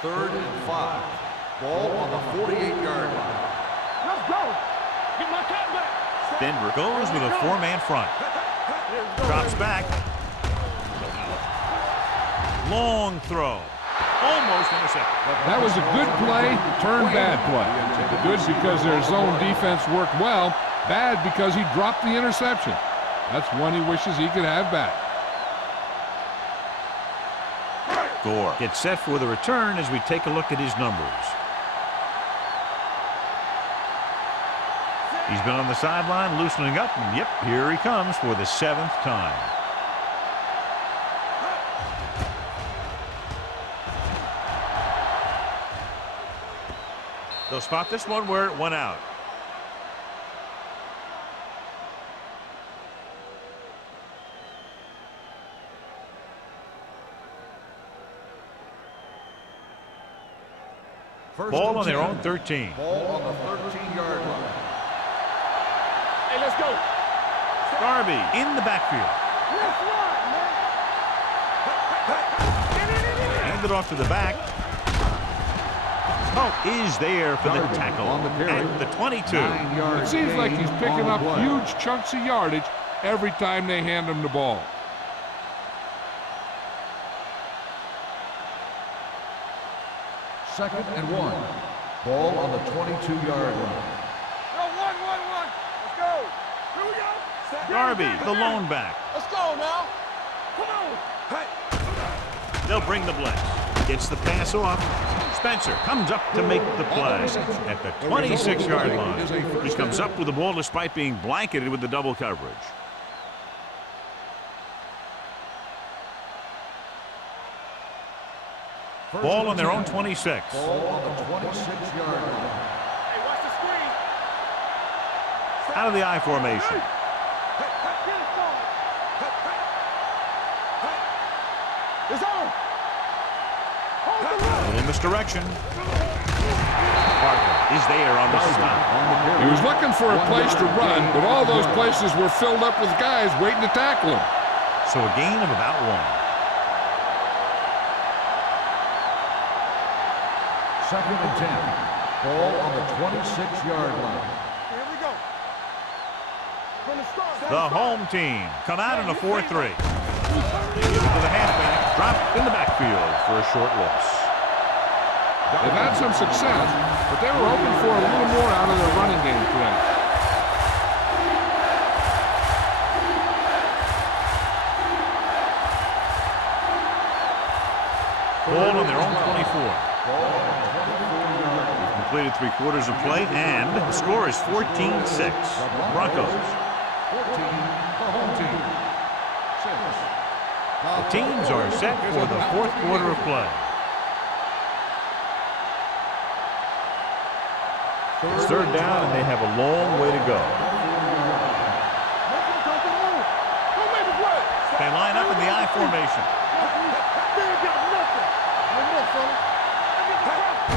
Third and 5. Ball on the 48-yard line. Let's go. Get my cat back. Denver goes with a 4-man front. Drops back. Long throw. Almost intercepted. That was a good play, turned bad play. Good because their zone defense worked well, bad because he dropped the interception. That's one he wishes he could have back. Gore gets set for the return as we take a look at his numbers. He's been on the sideline loosening up, and yep, here he comes for the 7th time. They'll spot this one where it went out. Ball on their own 13. Ball on the 13-yard line. Hey, let's go. Darby in the backfield. Let's run, man. Hand it off to the back. Hope is there for the tackle at the 22. It seems like he's picking up huge chunks of yardage every time they hand him the ball. Second and 1. Ball on the 22-yard line. Go, 1. Let's go. Here we go. Darby, the lone back. Let's go now. Come on. Hey. They'll bring the blitz. Gets the pass off. Spencer comes up to make the play at the 26-yard line. He comes up with the ball despite being blanketed with the double coverage. Ball on their own 26. Ball on the 26-yard line. Hey, watch the screen. Out of the I formation. It's on. Hold the run. In this direction. Parker is there on the stop. He was looking for a place to run, but all those places were filled up with guys waiting to tackle him. So a gain of about 1. Second and 10. Ball on the 26-yard line. Here we go. From the start. The home team come out in a 4-3. They give it to the halfback. Drop in the backfield for a short loss. They've had some success, but they were hoping for a little more out of their running game today. Ball on their own 24. They've completed 3/4 of play, and the score is 14-6. Broncos. 14, the home team. 6. The teams are set for the 4th quarter of play. It's 3rd down, and they have a long way to go. They line up in the I formation.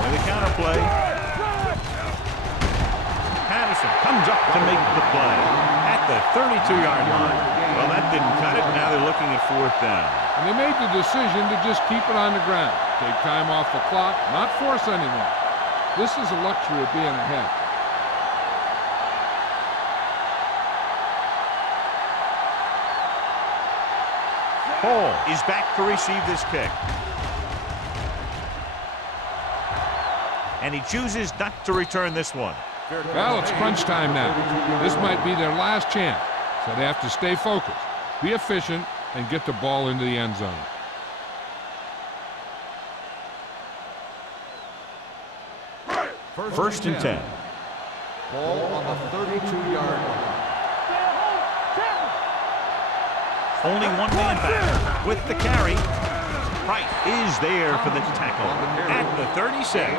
With the counter play. Patterson comes up to make the play at the 32-yard line. Well, that didn't cut it. Now they're looking at 4th down. And they made the decision to just keep it on the ground. Take time off the clock, not force anything. This is a luxury of being ahead. Hall is back to receive this kick. And he chooses not to return this one. Well, it's crunch time now. This might be their last chance, so they have to stay focused, be efficient, and get the ball into the end zone. First and 10. Ball on the 32-yard line. Only one man back with the carry. Price is there for the tackle at the 36.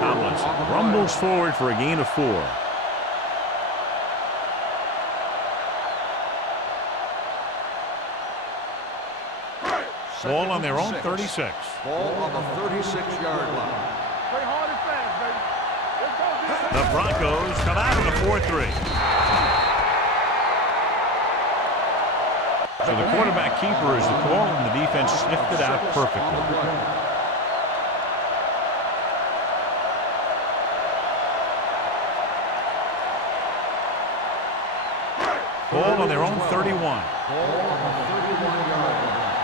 Tomlinson rumbles forward for a gain of 4. Ball on their own 36. Ball on the 36-yard line. Play hard and fast, baby. Let's go, defense. The Broncos come out in a 4-3. So the quarterback keeper is the call, and the defense sniffed it out perfectly. Ball on their own 31. Ball on the 31-yard line.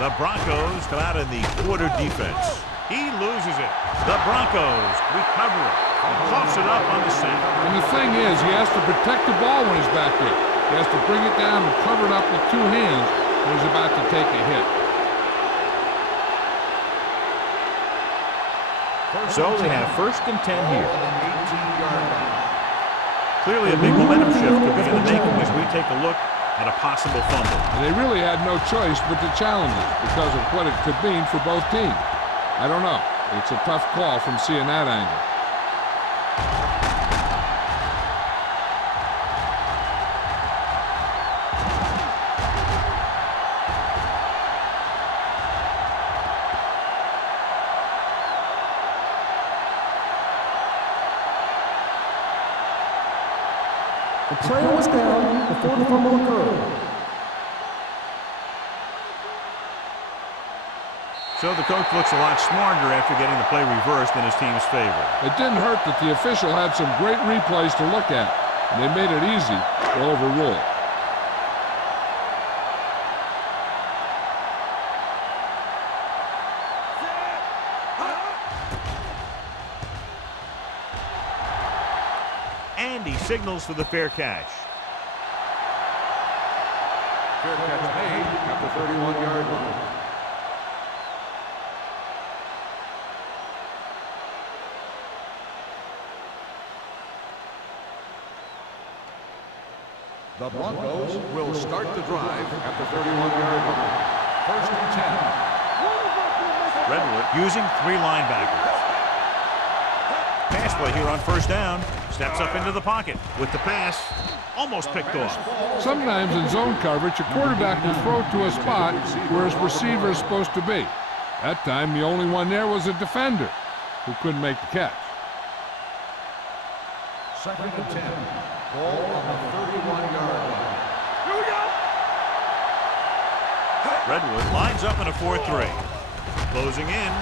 The Broncos come out in the quarter defense. He loses it. The Broncos recover it and coughs it up on the sack. And the thing is, he has to protect the ball when he's back there. He has to bring it down and cover it up with 2 hands when he's about to take a hit. So they have first and 10 here. On the 18-yard line. Clearly a big momentum shift to begin the making as we take a look at a possible fumble. And they really had no choice but to challenge it because of what it could mean for both teams. I don't know. It's a tough call from seeing that angle. The trail was down before the fumble occurred. So the coach looks a lot smarter after getting the play reversed in his team's favor. It didn't hurt that the official had some great replays to look at, and they made it easy to overrule. And he signals for the fair catch. Fair catch made at the 31-yard line. The Broncos will start the drive at the 31-yard line. First and 10. Redwood using 3 linebackers. Pass play here on first down. Steps up into the pocket with the pass. Almost picked off. Sometimes in zone coverage, a quarterback will throw to a spot where his receiver is supposed to be. That time, the only one there was a defender who couldn't make the catch. Second and 10. Ball on the 31-yard line. Here we go. Redwood lines up in a 4-3. Closing in.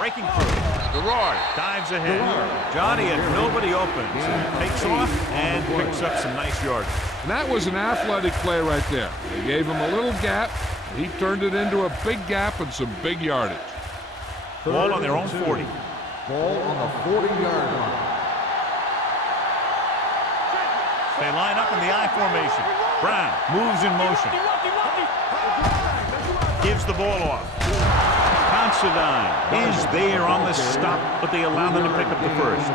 Breaking through. Gerard. Dives ahead. Johnny, if nobody opens, takes off and picks up some nice yardage. And that was an athletic play right there. They gave him a little gap. He turned it into a big gap and some big yardage. Ball on their own 40. Ball on the 40-yard line. They line up in the I formation. Brown moves in motion. Gives the ball off. Considine is there on the stop, but they allow them to pick up the first.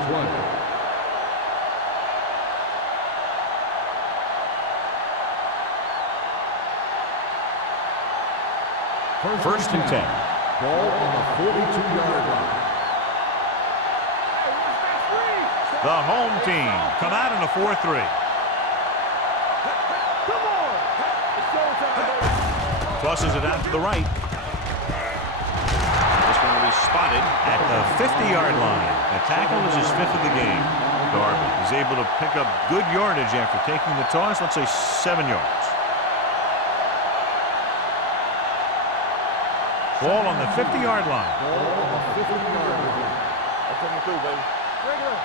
First and 10. Ball on the 42-yard line. The home team come out in a 4-3. Come on. It's showtime, baby. Tosses it out to the right. This one will be spotted at the 50-yard line. The tackle is his 5th of the game. Darby is able to pick up good yardage after taking the toss, let's say 7 yards. Ball on the 50-yard line. Ball on the 50-yard line. That's coming through, baby. Regular.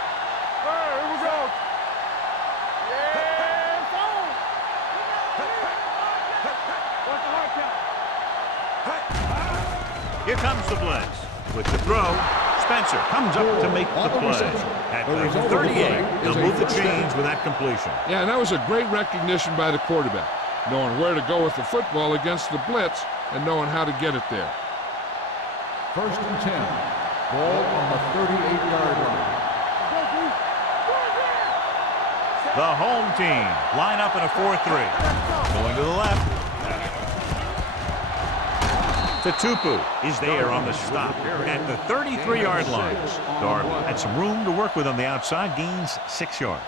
All right, here we go. Yeah, it's on. What's the hard count? Here comes the blitz. With the throw, Spencer comes up to make the play. At the 38, they'll move the chains with that completion. Yeah, and that was a great recognition by the quarterback, knowing where to go with the football against the blitz and knowing how to get it there. First and 10. Ball on the 38-yard line. The home team line up in a 4-3. Going to the left. Tatupu is there on the stop at the 33-yard line. Darby had some room to work with on the outside, gains 6 yards.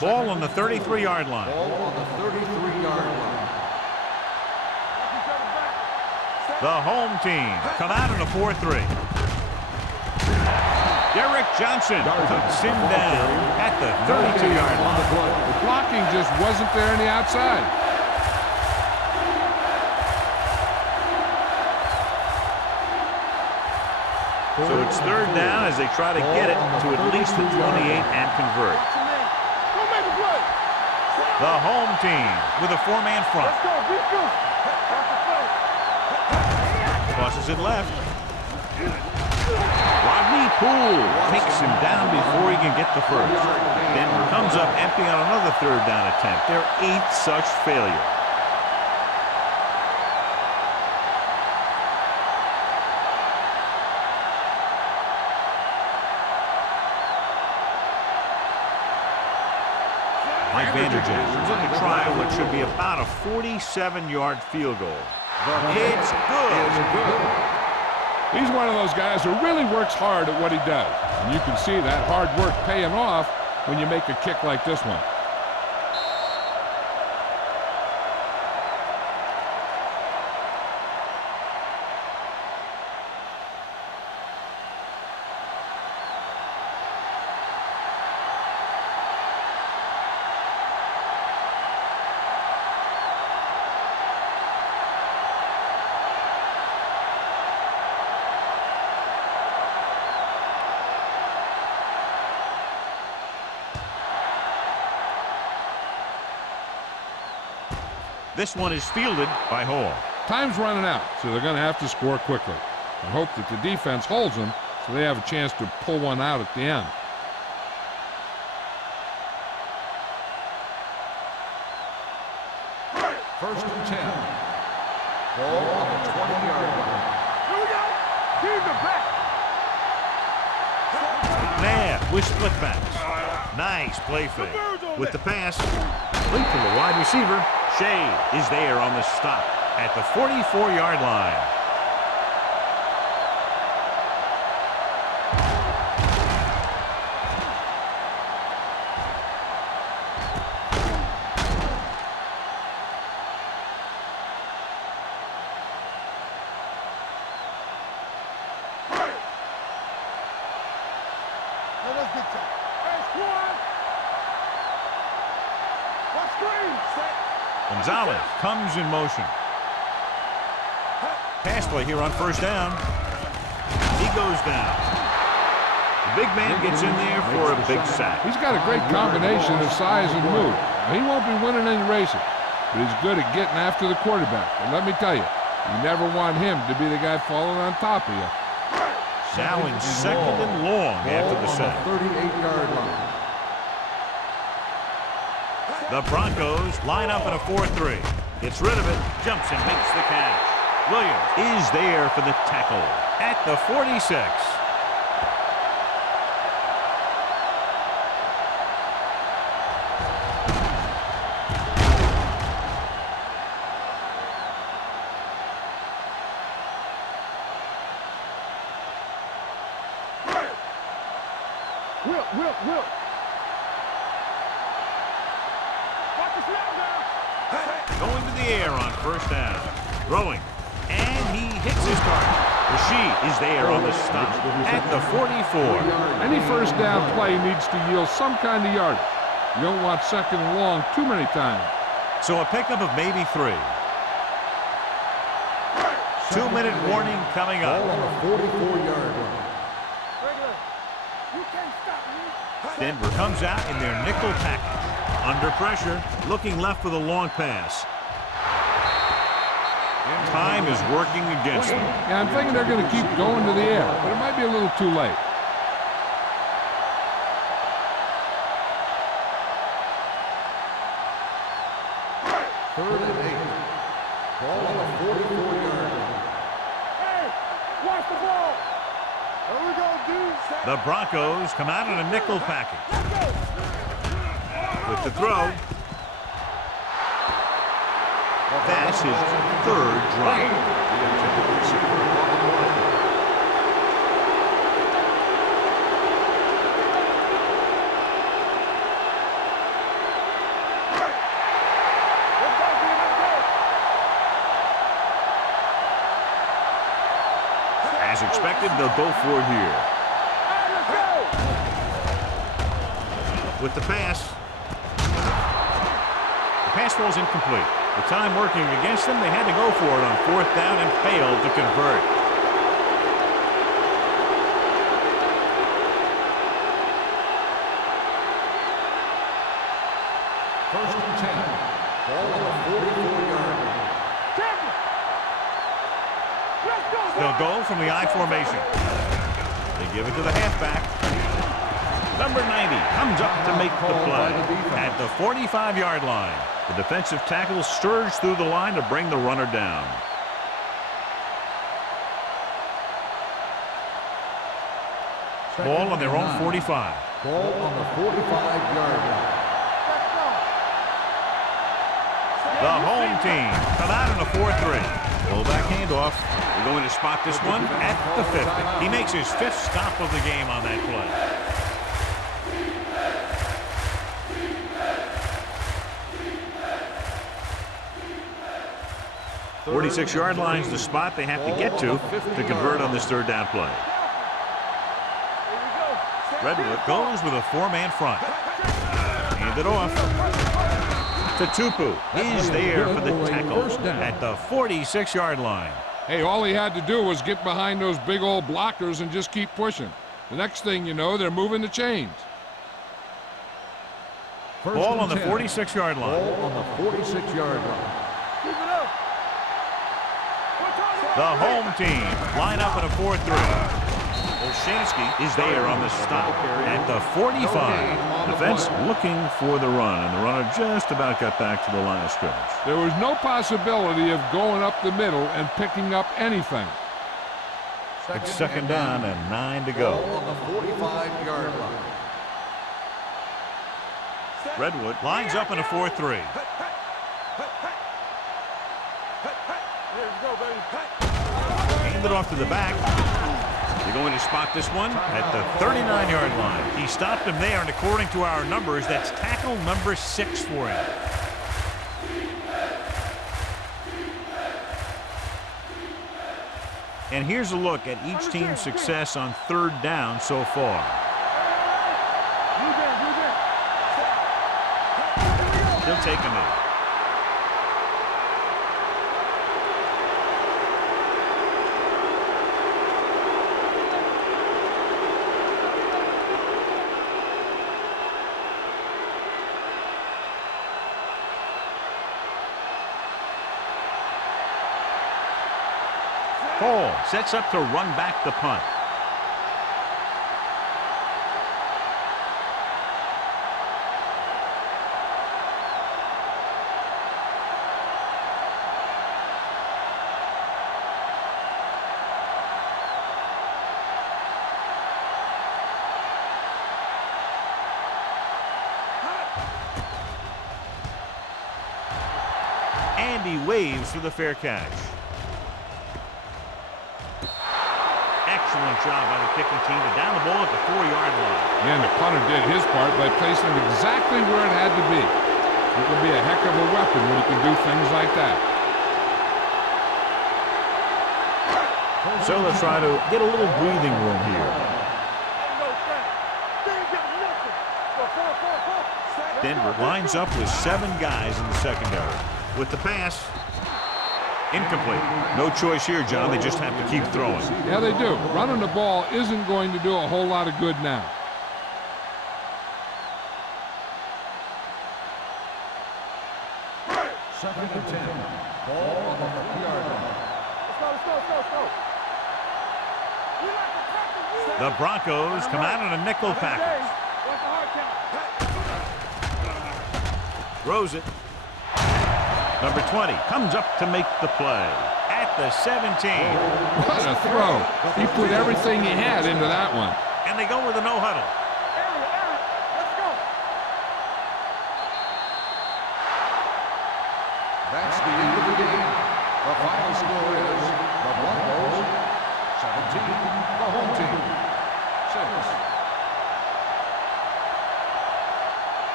Ball on the 33-yard line. Ball on the 33-yard line. The home team come out in a 4-3. Derek Johnson puts him down at the 32-yard line. The blocking just wasn't there on the outside. So it's 3rd down as they try to get it to at least the 28 and convert. The home team with a 4-man front. Let's go, beat you. That's the play. Tosses it left. Rodney Poole takes him down before he can get the first. Then comes up empty on another 3rd down attempt. Their 8th such failure. Mike Vanderjagt is going to try what should be about a 47-yard field goal. It's good. He's one of those guys who really works hard at what he does. And you can see that hard work paying off when you make a kick like this one. This one is fielded by Hall. Time's running out, so they're going to have to score quickly and hope that the defense holds them so they have a chance to pull one out at the end. First and 10. Ball on the 20-yard line. Here we go. Teams are back. Nair with split backs. Nice play fake. With the pass, complete from the wide receiver. Shea is there on the stop at the 44-yard line. Gonzalez comes in motion. Pass play here on first down. He goes down. The big man gets in there for a big sack. He's got a great combination of size and move. He won't be winning any races, but he's good at getting after the quarterback. And let me tell you, you never want him to be the guy falling on top of you. Now in second and long after the sack. 38-yard line. The Broncos line up in a 4-3. Gets rid of it, jumps and makes the catch. Williams is there for the tackle at the 46. Will. Watch the snap now. Going to the air on first down. Throwing. And he hits his target. Rasheed is there on the stop at the 44. Any first down play needs to yield some kind of yardage. You don't want second and long too many times. So a pickup of maybe 3. 2-minute warning coming Ball up. on the 44-yard line. Regular. You can't stop me. Denver comes out in their nickel package. Under pressure, looking left for the long pass. Time is working against them. Yeah, I'm thinking they're going to keep going to the air, but it might be a little too late. Third and 8. Ball on the 44-yard line. Hey, watch the ball. There we go, dude. The Broncos come out in a nickel package. With the throw. That's his 3rd drop. As expected, they'll go for it here. With the pass. The pass falls incomplete. The time working against them, they had to go for it on 4th down and failed to convert. First and 10. Ball on the 44-yard line. They'll go from the I formation. They give it to the halfback. Number 90 comes up to make the play at the 45-yard line. The defensive tackle surged through the line to bring the runner down. Ball on their own 45. Ball on the 45-yard line. The home team come out in a 4-3. Fullback handoff. We're going to spot this one at the 50. He makes his 5th stop of the game on that play. 46-yard line's the spot they have to get to convert on this 3rd down play. Redwood goes with a 4-man front. Hand it off. Tupu is there for the tackle at the 46-yard line. Hey, all he had to do was get behind those big old blockers and just keep pushing. The next thing you know, they're moving the chains. Ball on the 46-yard line. Ball on the 46-yard line. Keep it up. The home team line up in a 4-3. Olshansky is there on the stop at the 45. Defense looking for the run, and the runner just about got back to the line of scrimmage. There was no possibility of going up the middle and picking up anything. It's 2nd down and 9 to go. Ball on the 45-yard line. Redwood lines up in a 4-3. There you go, baby. Hand it off to the back. They're going to spot this one at the 39-yard line. He stopped him there, and according to our numbers, that's tackle number 6 for him. And here's a look at each team's success on 3rd down so far. He'll take a knee. Hall sets up to run back the punt. And he waves for the fair catch. Excellent job by the kicking team to down the ball at the 4-yard line. Yeah, and the punter did his part by placing it exactly where it had to be. It will be a heck of a weapon when you can do things like that. So let's try to get a little breathing room here. Denver lines up with 7 guys in the secondary. With the pass, incomplete. No choice here, John. They just have to keep throwing. Yeah, they do. Running the ball isn't going to do a whole lot of good now. Second and 10. Ball on the 50-yard line. Let's go. The Broncos come out in a nickel package. What's the hard count? Throws it. Number 20 comes up to make the play at the 17. What a throw. He put everything he had into that one. And they go with a no huddle. Area. Let's go. That's the end of the game. The final score is the Broncos 17, the home team 6.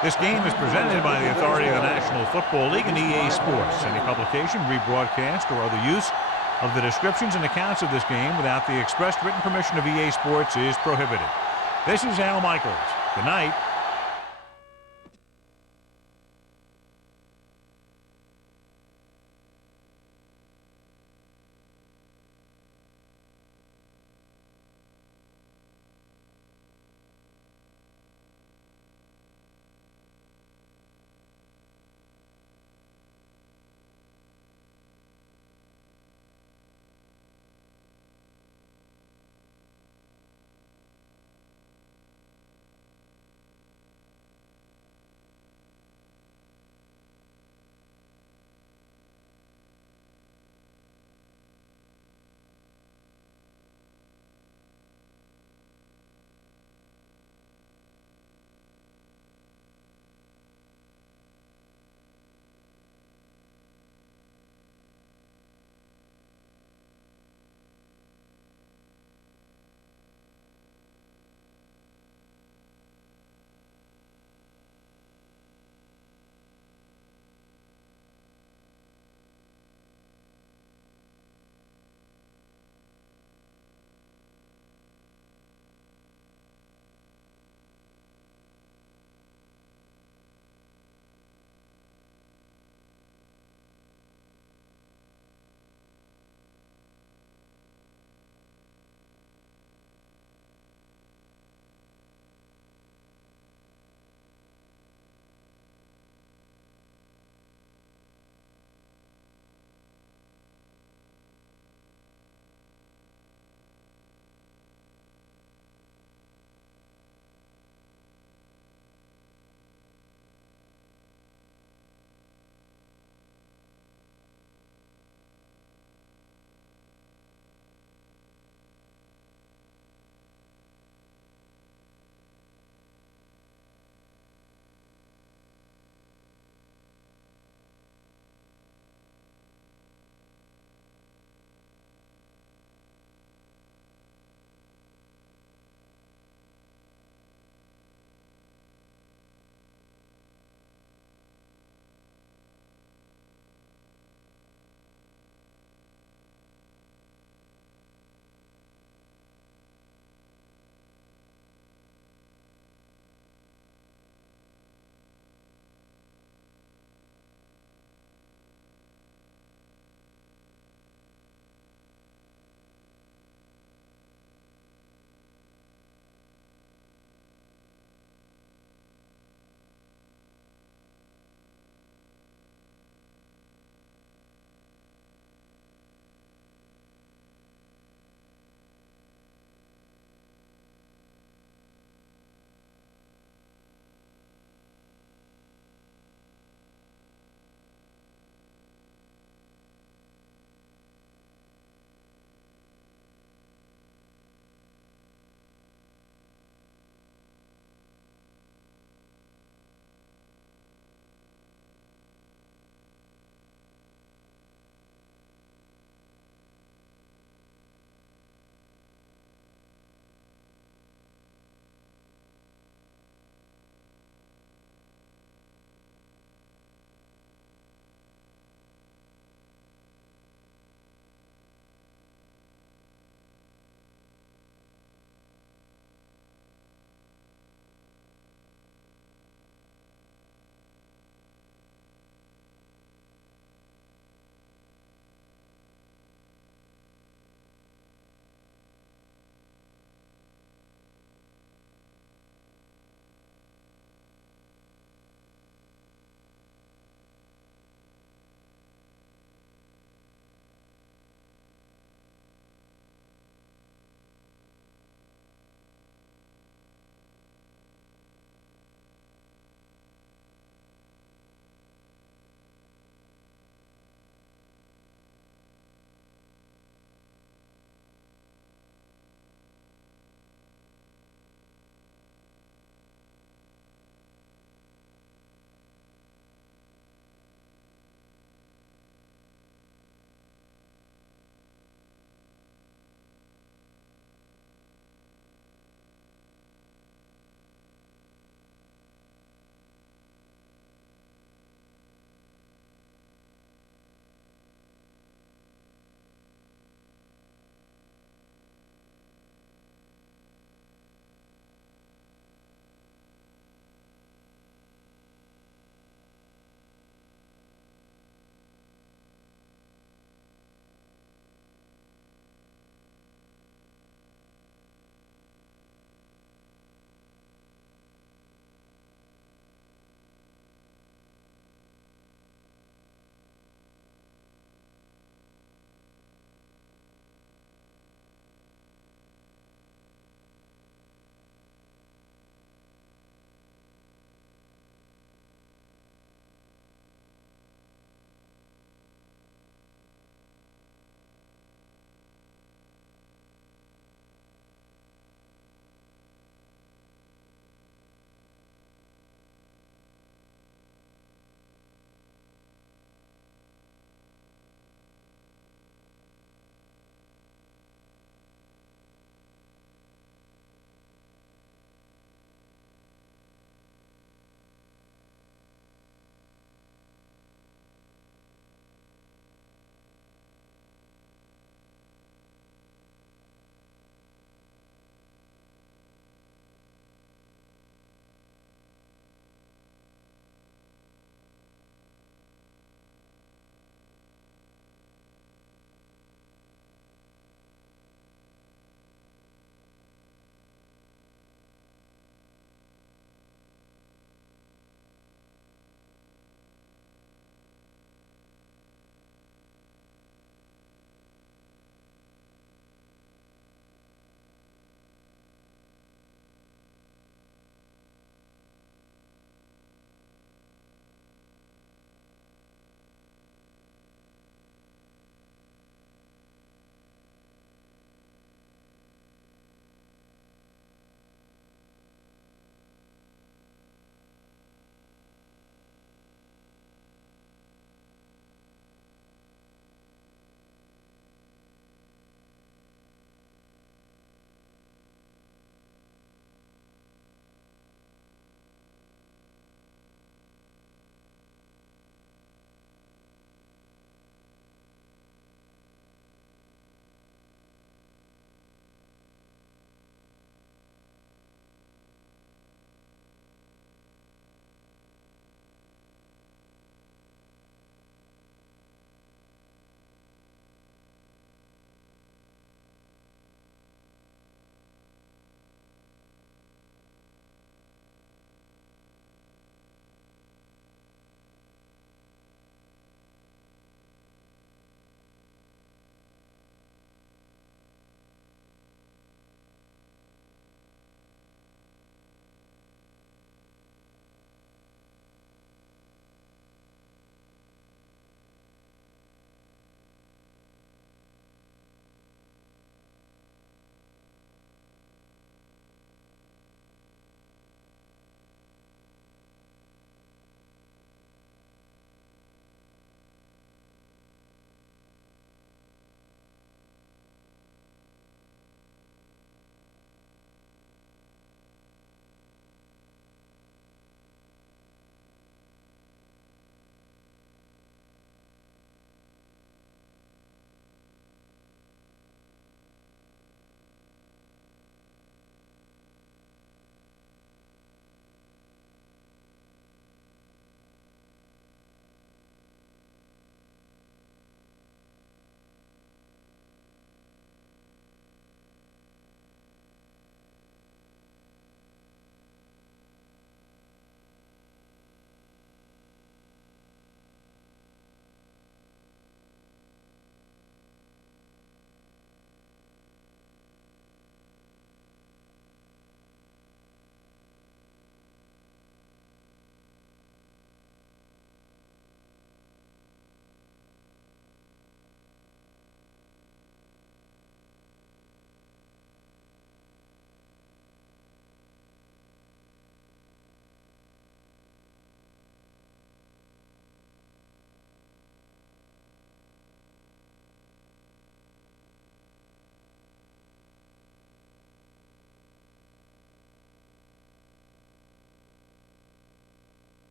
This game is presented by the authority of the National Football League and EA Sports. Any publication, rebroadcast, or other use of the descriptions and accounts of this game without the expressed written permission of EA Sports is prohibited. This is Al Michaels. Good night.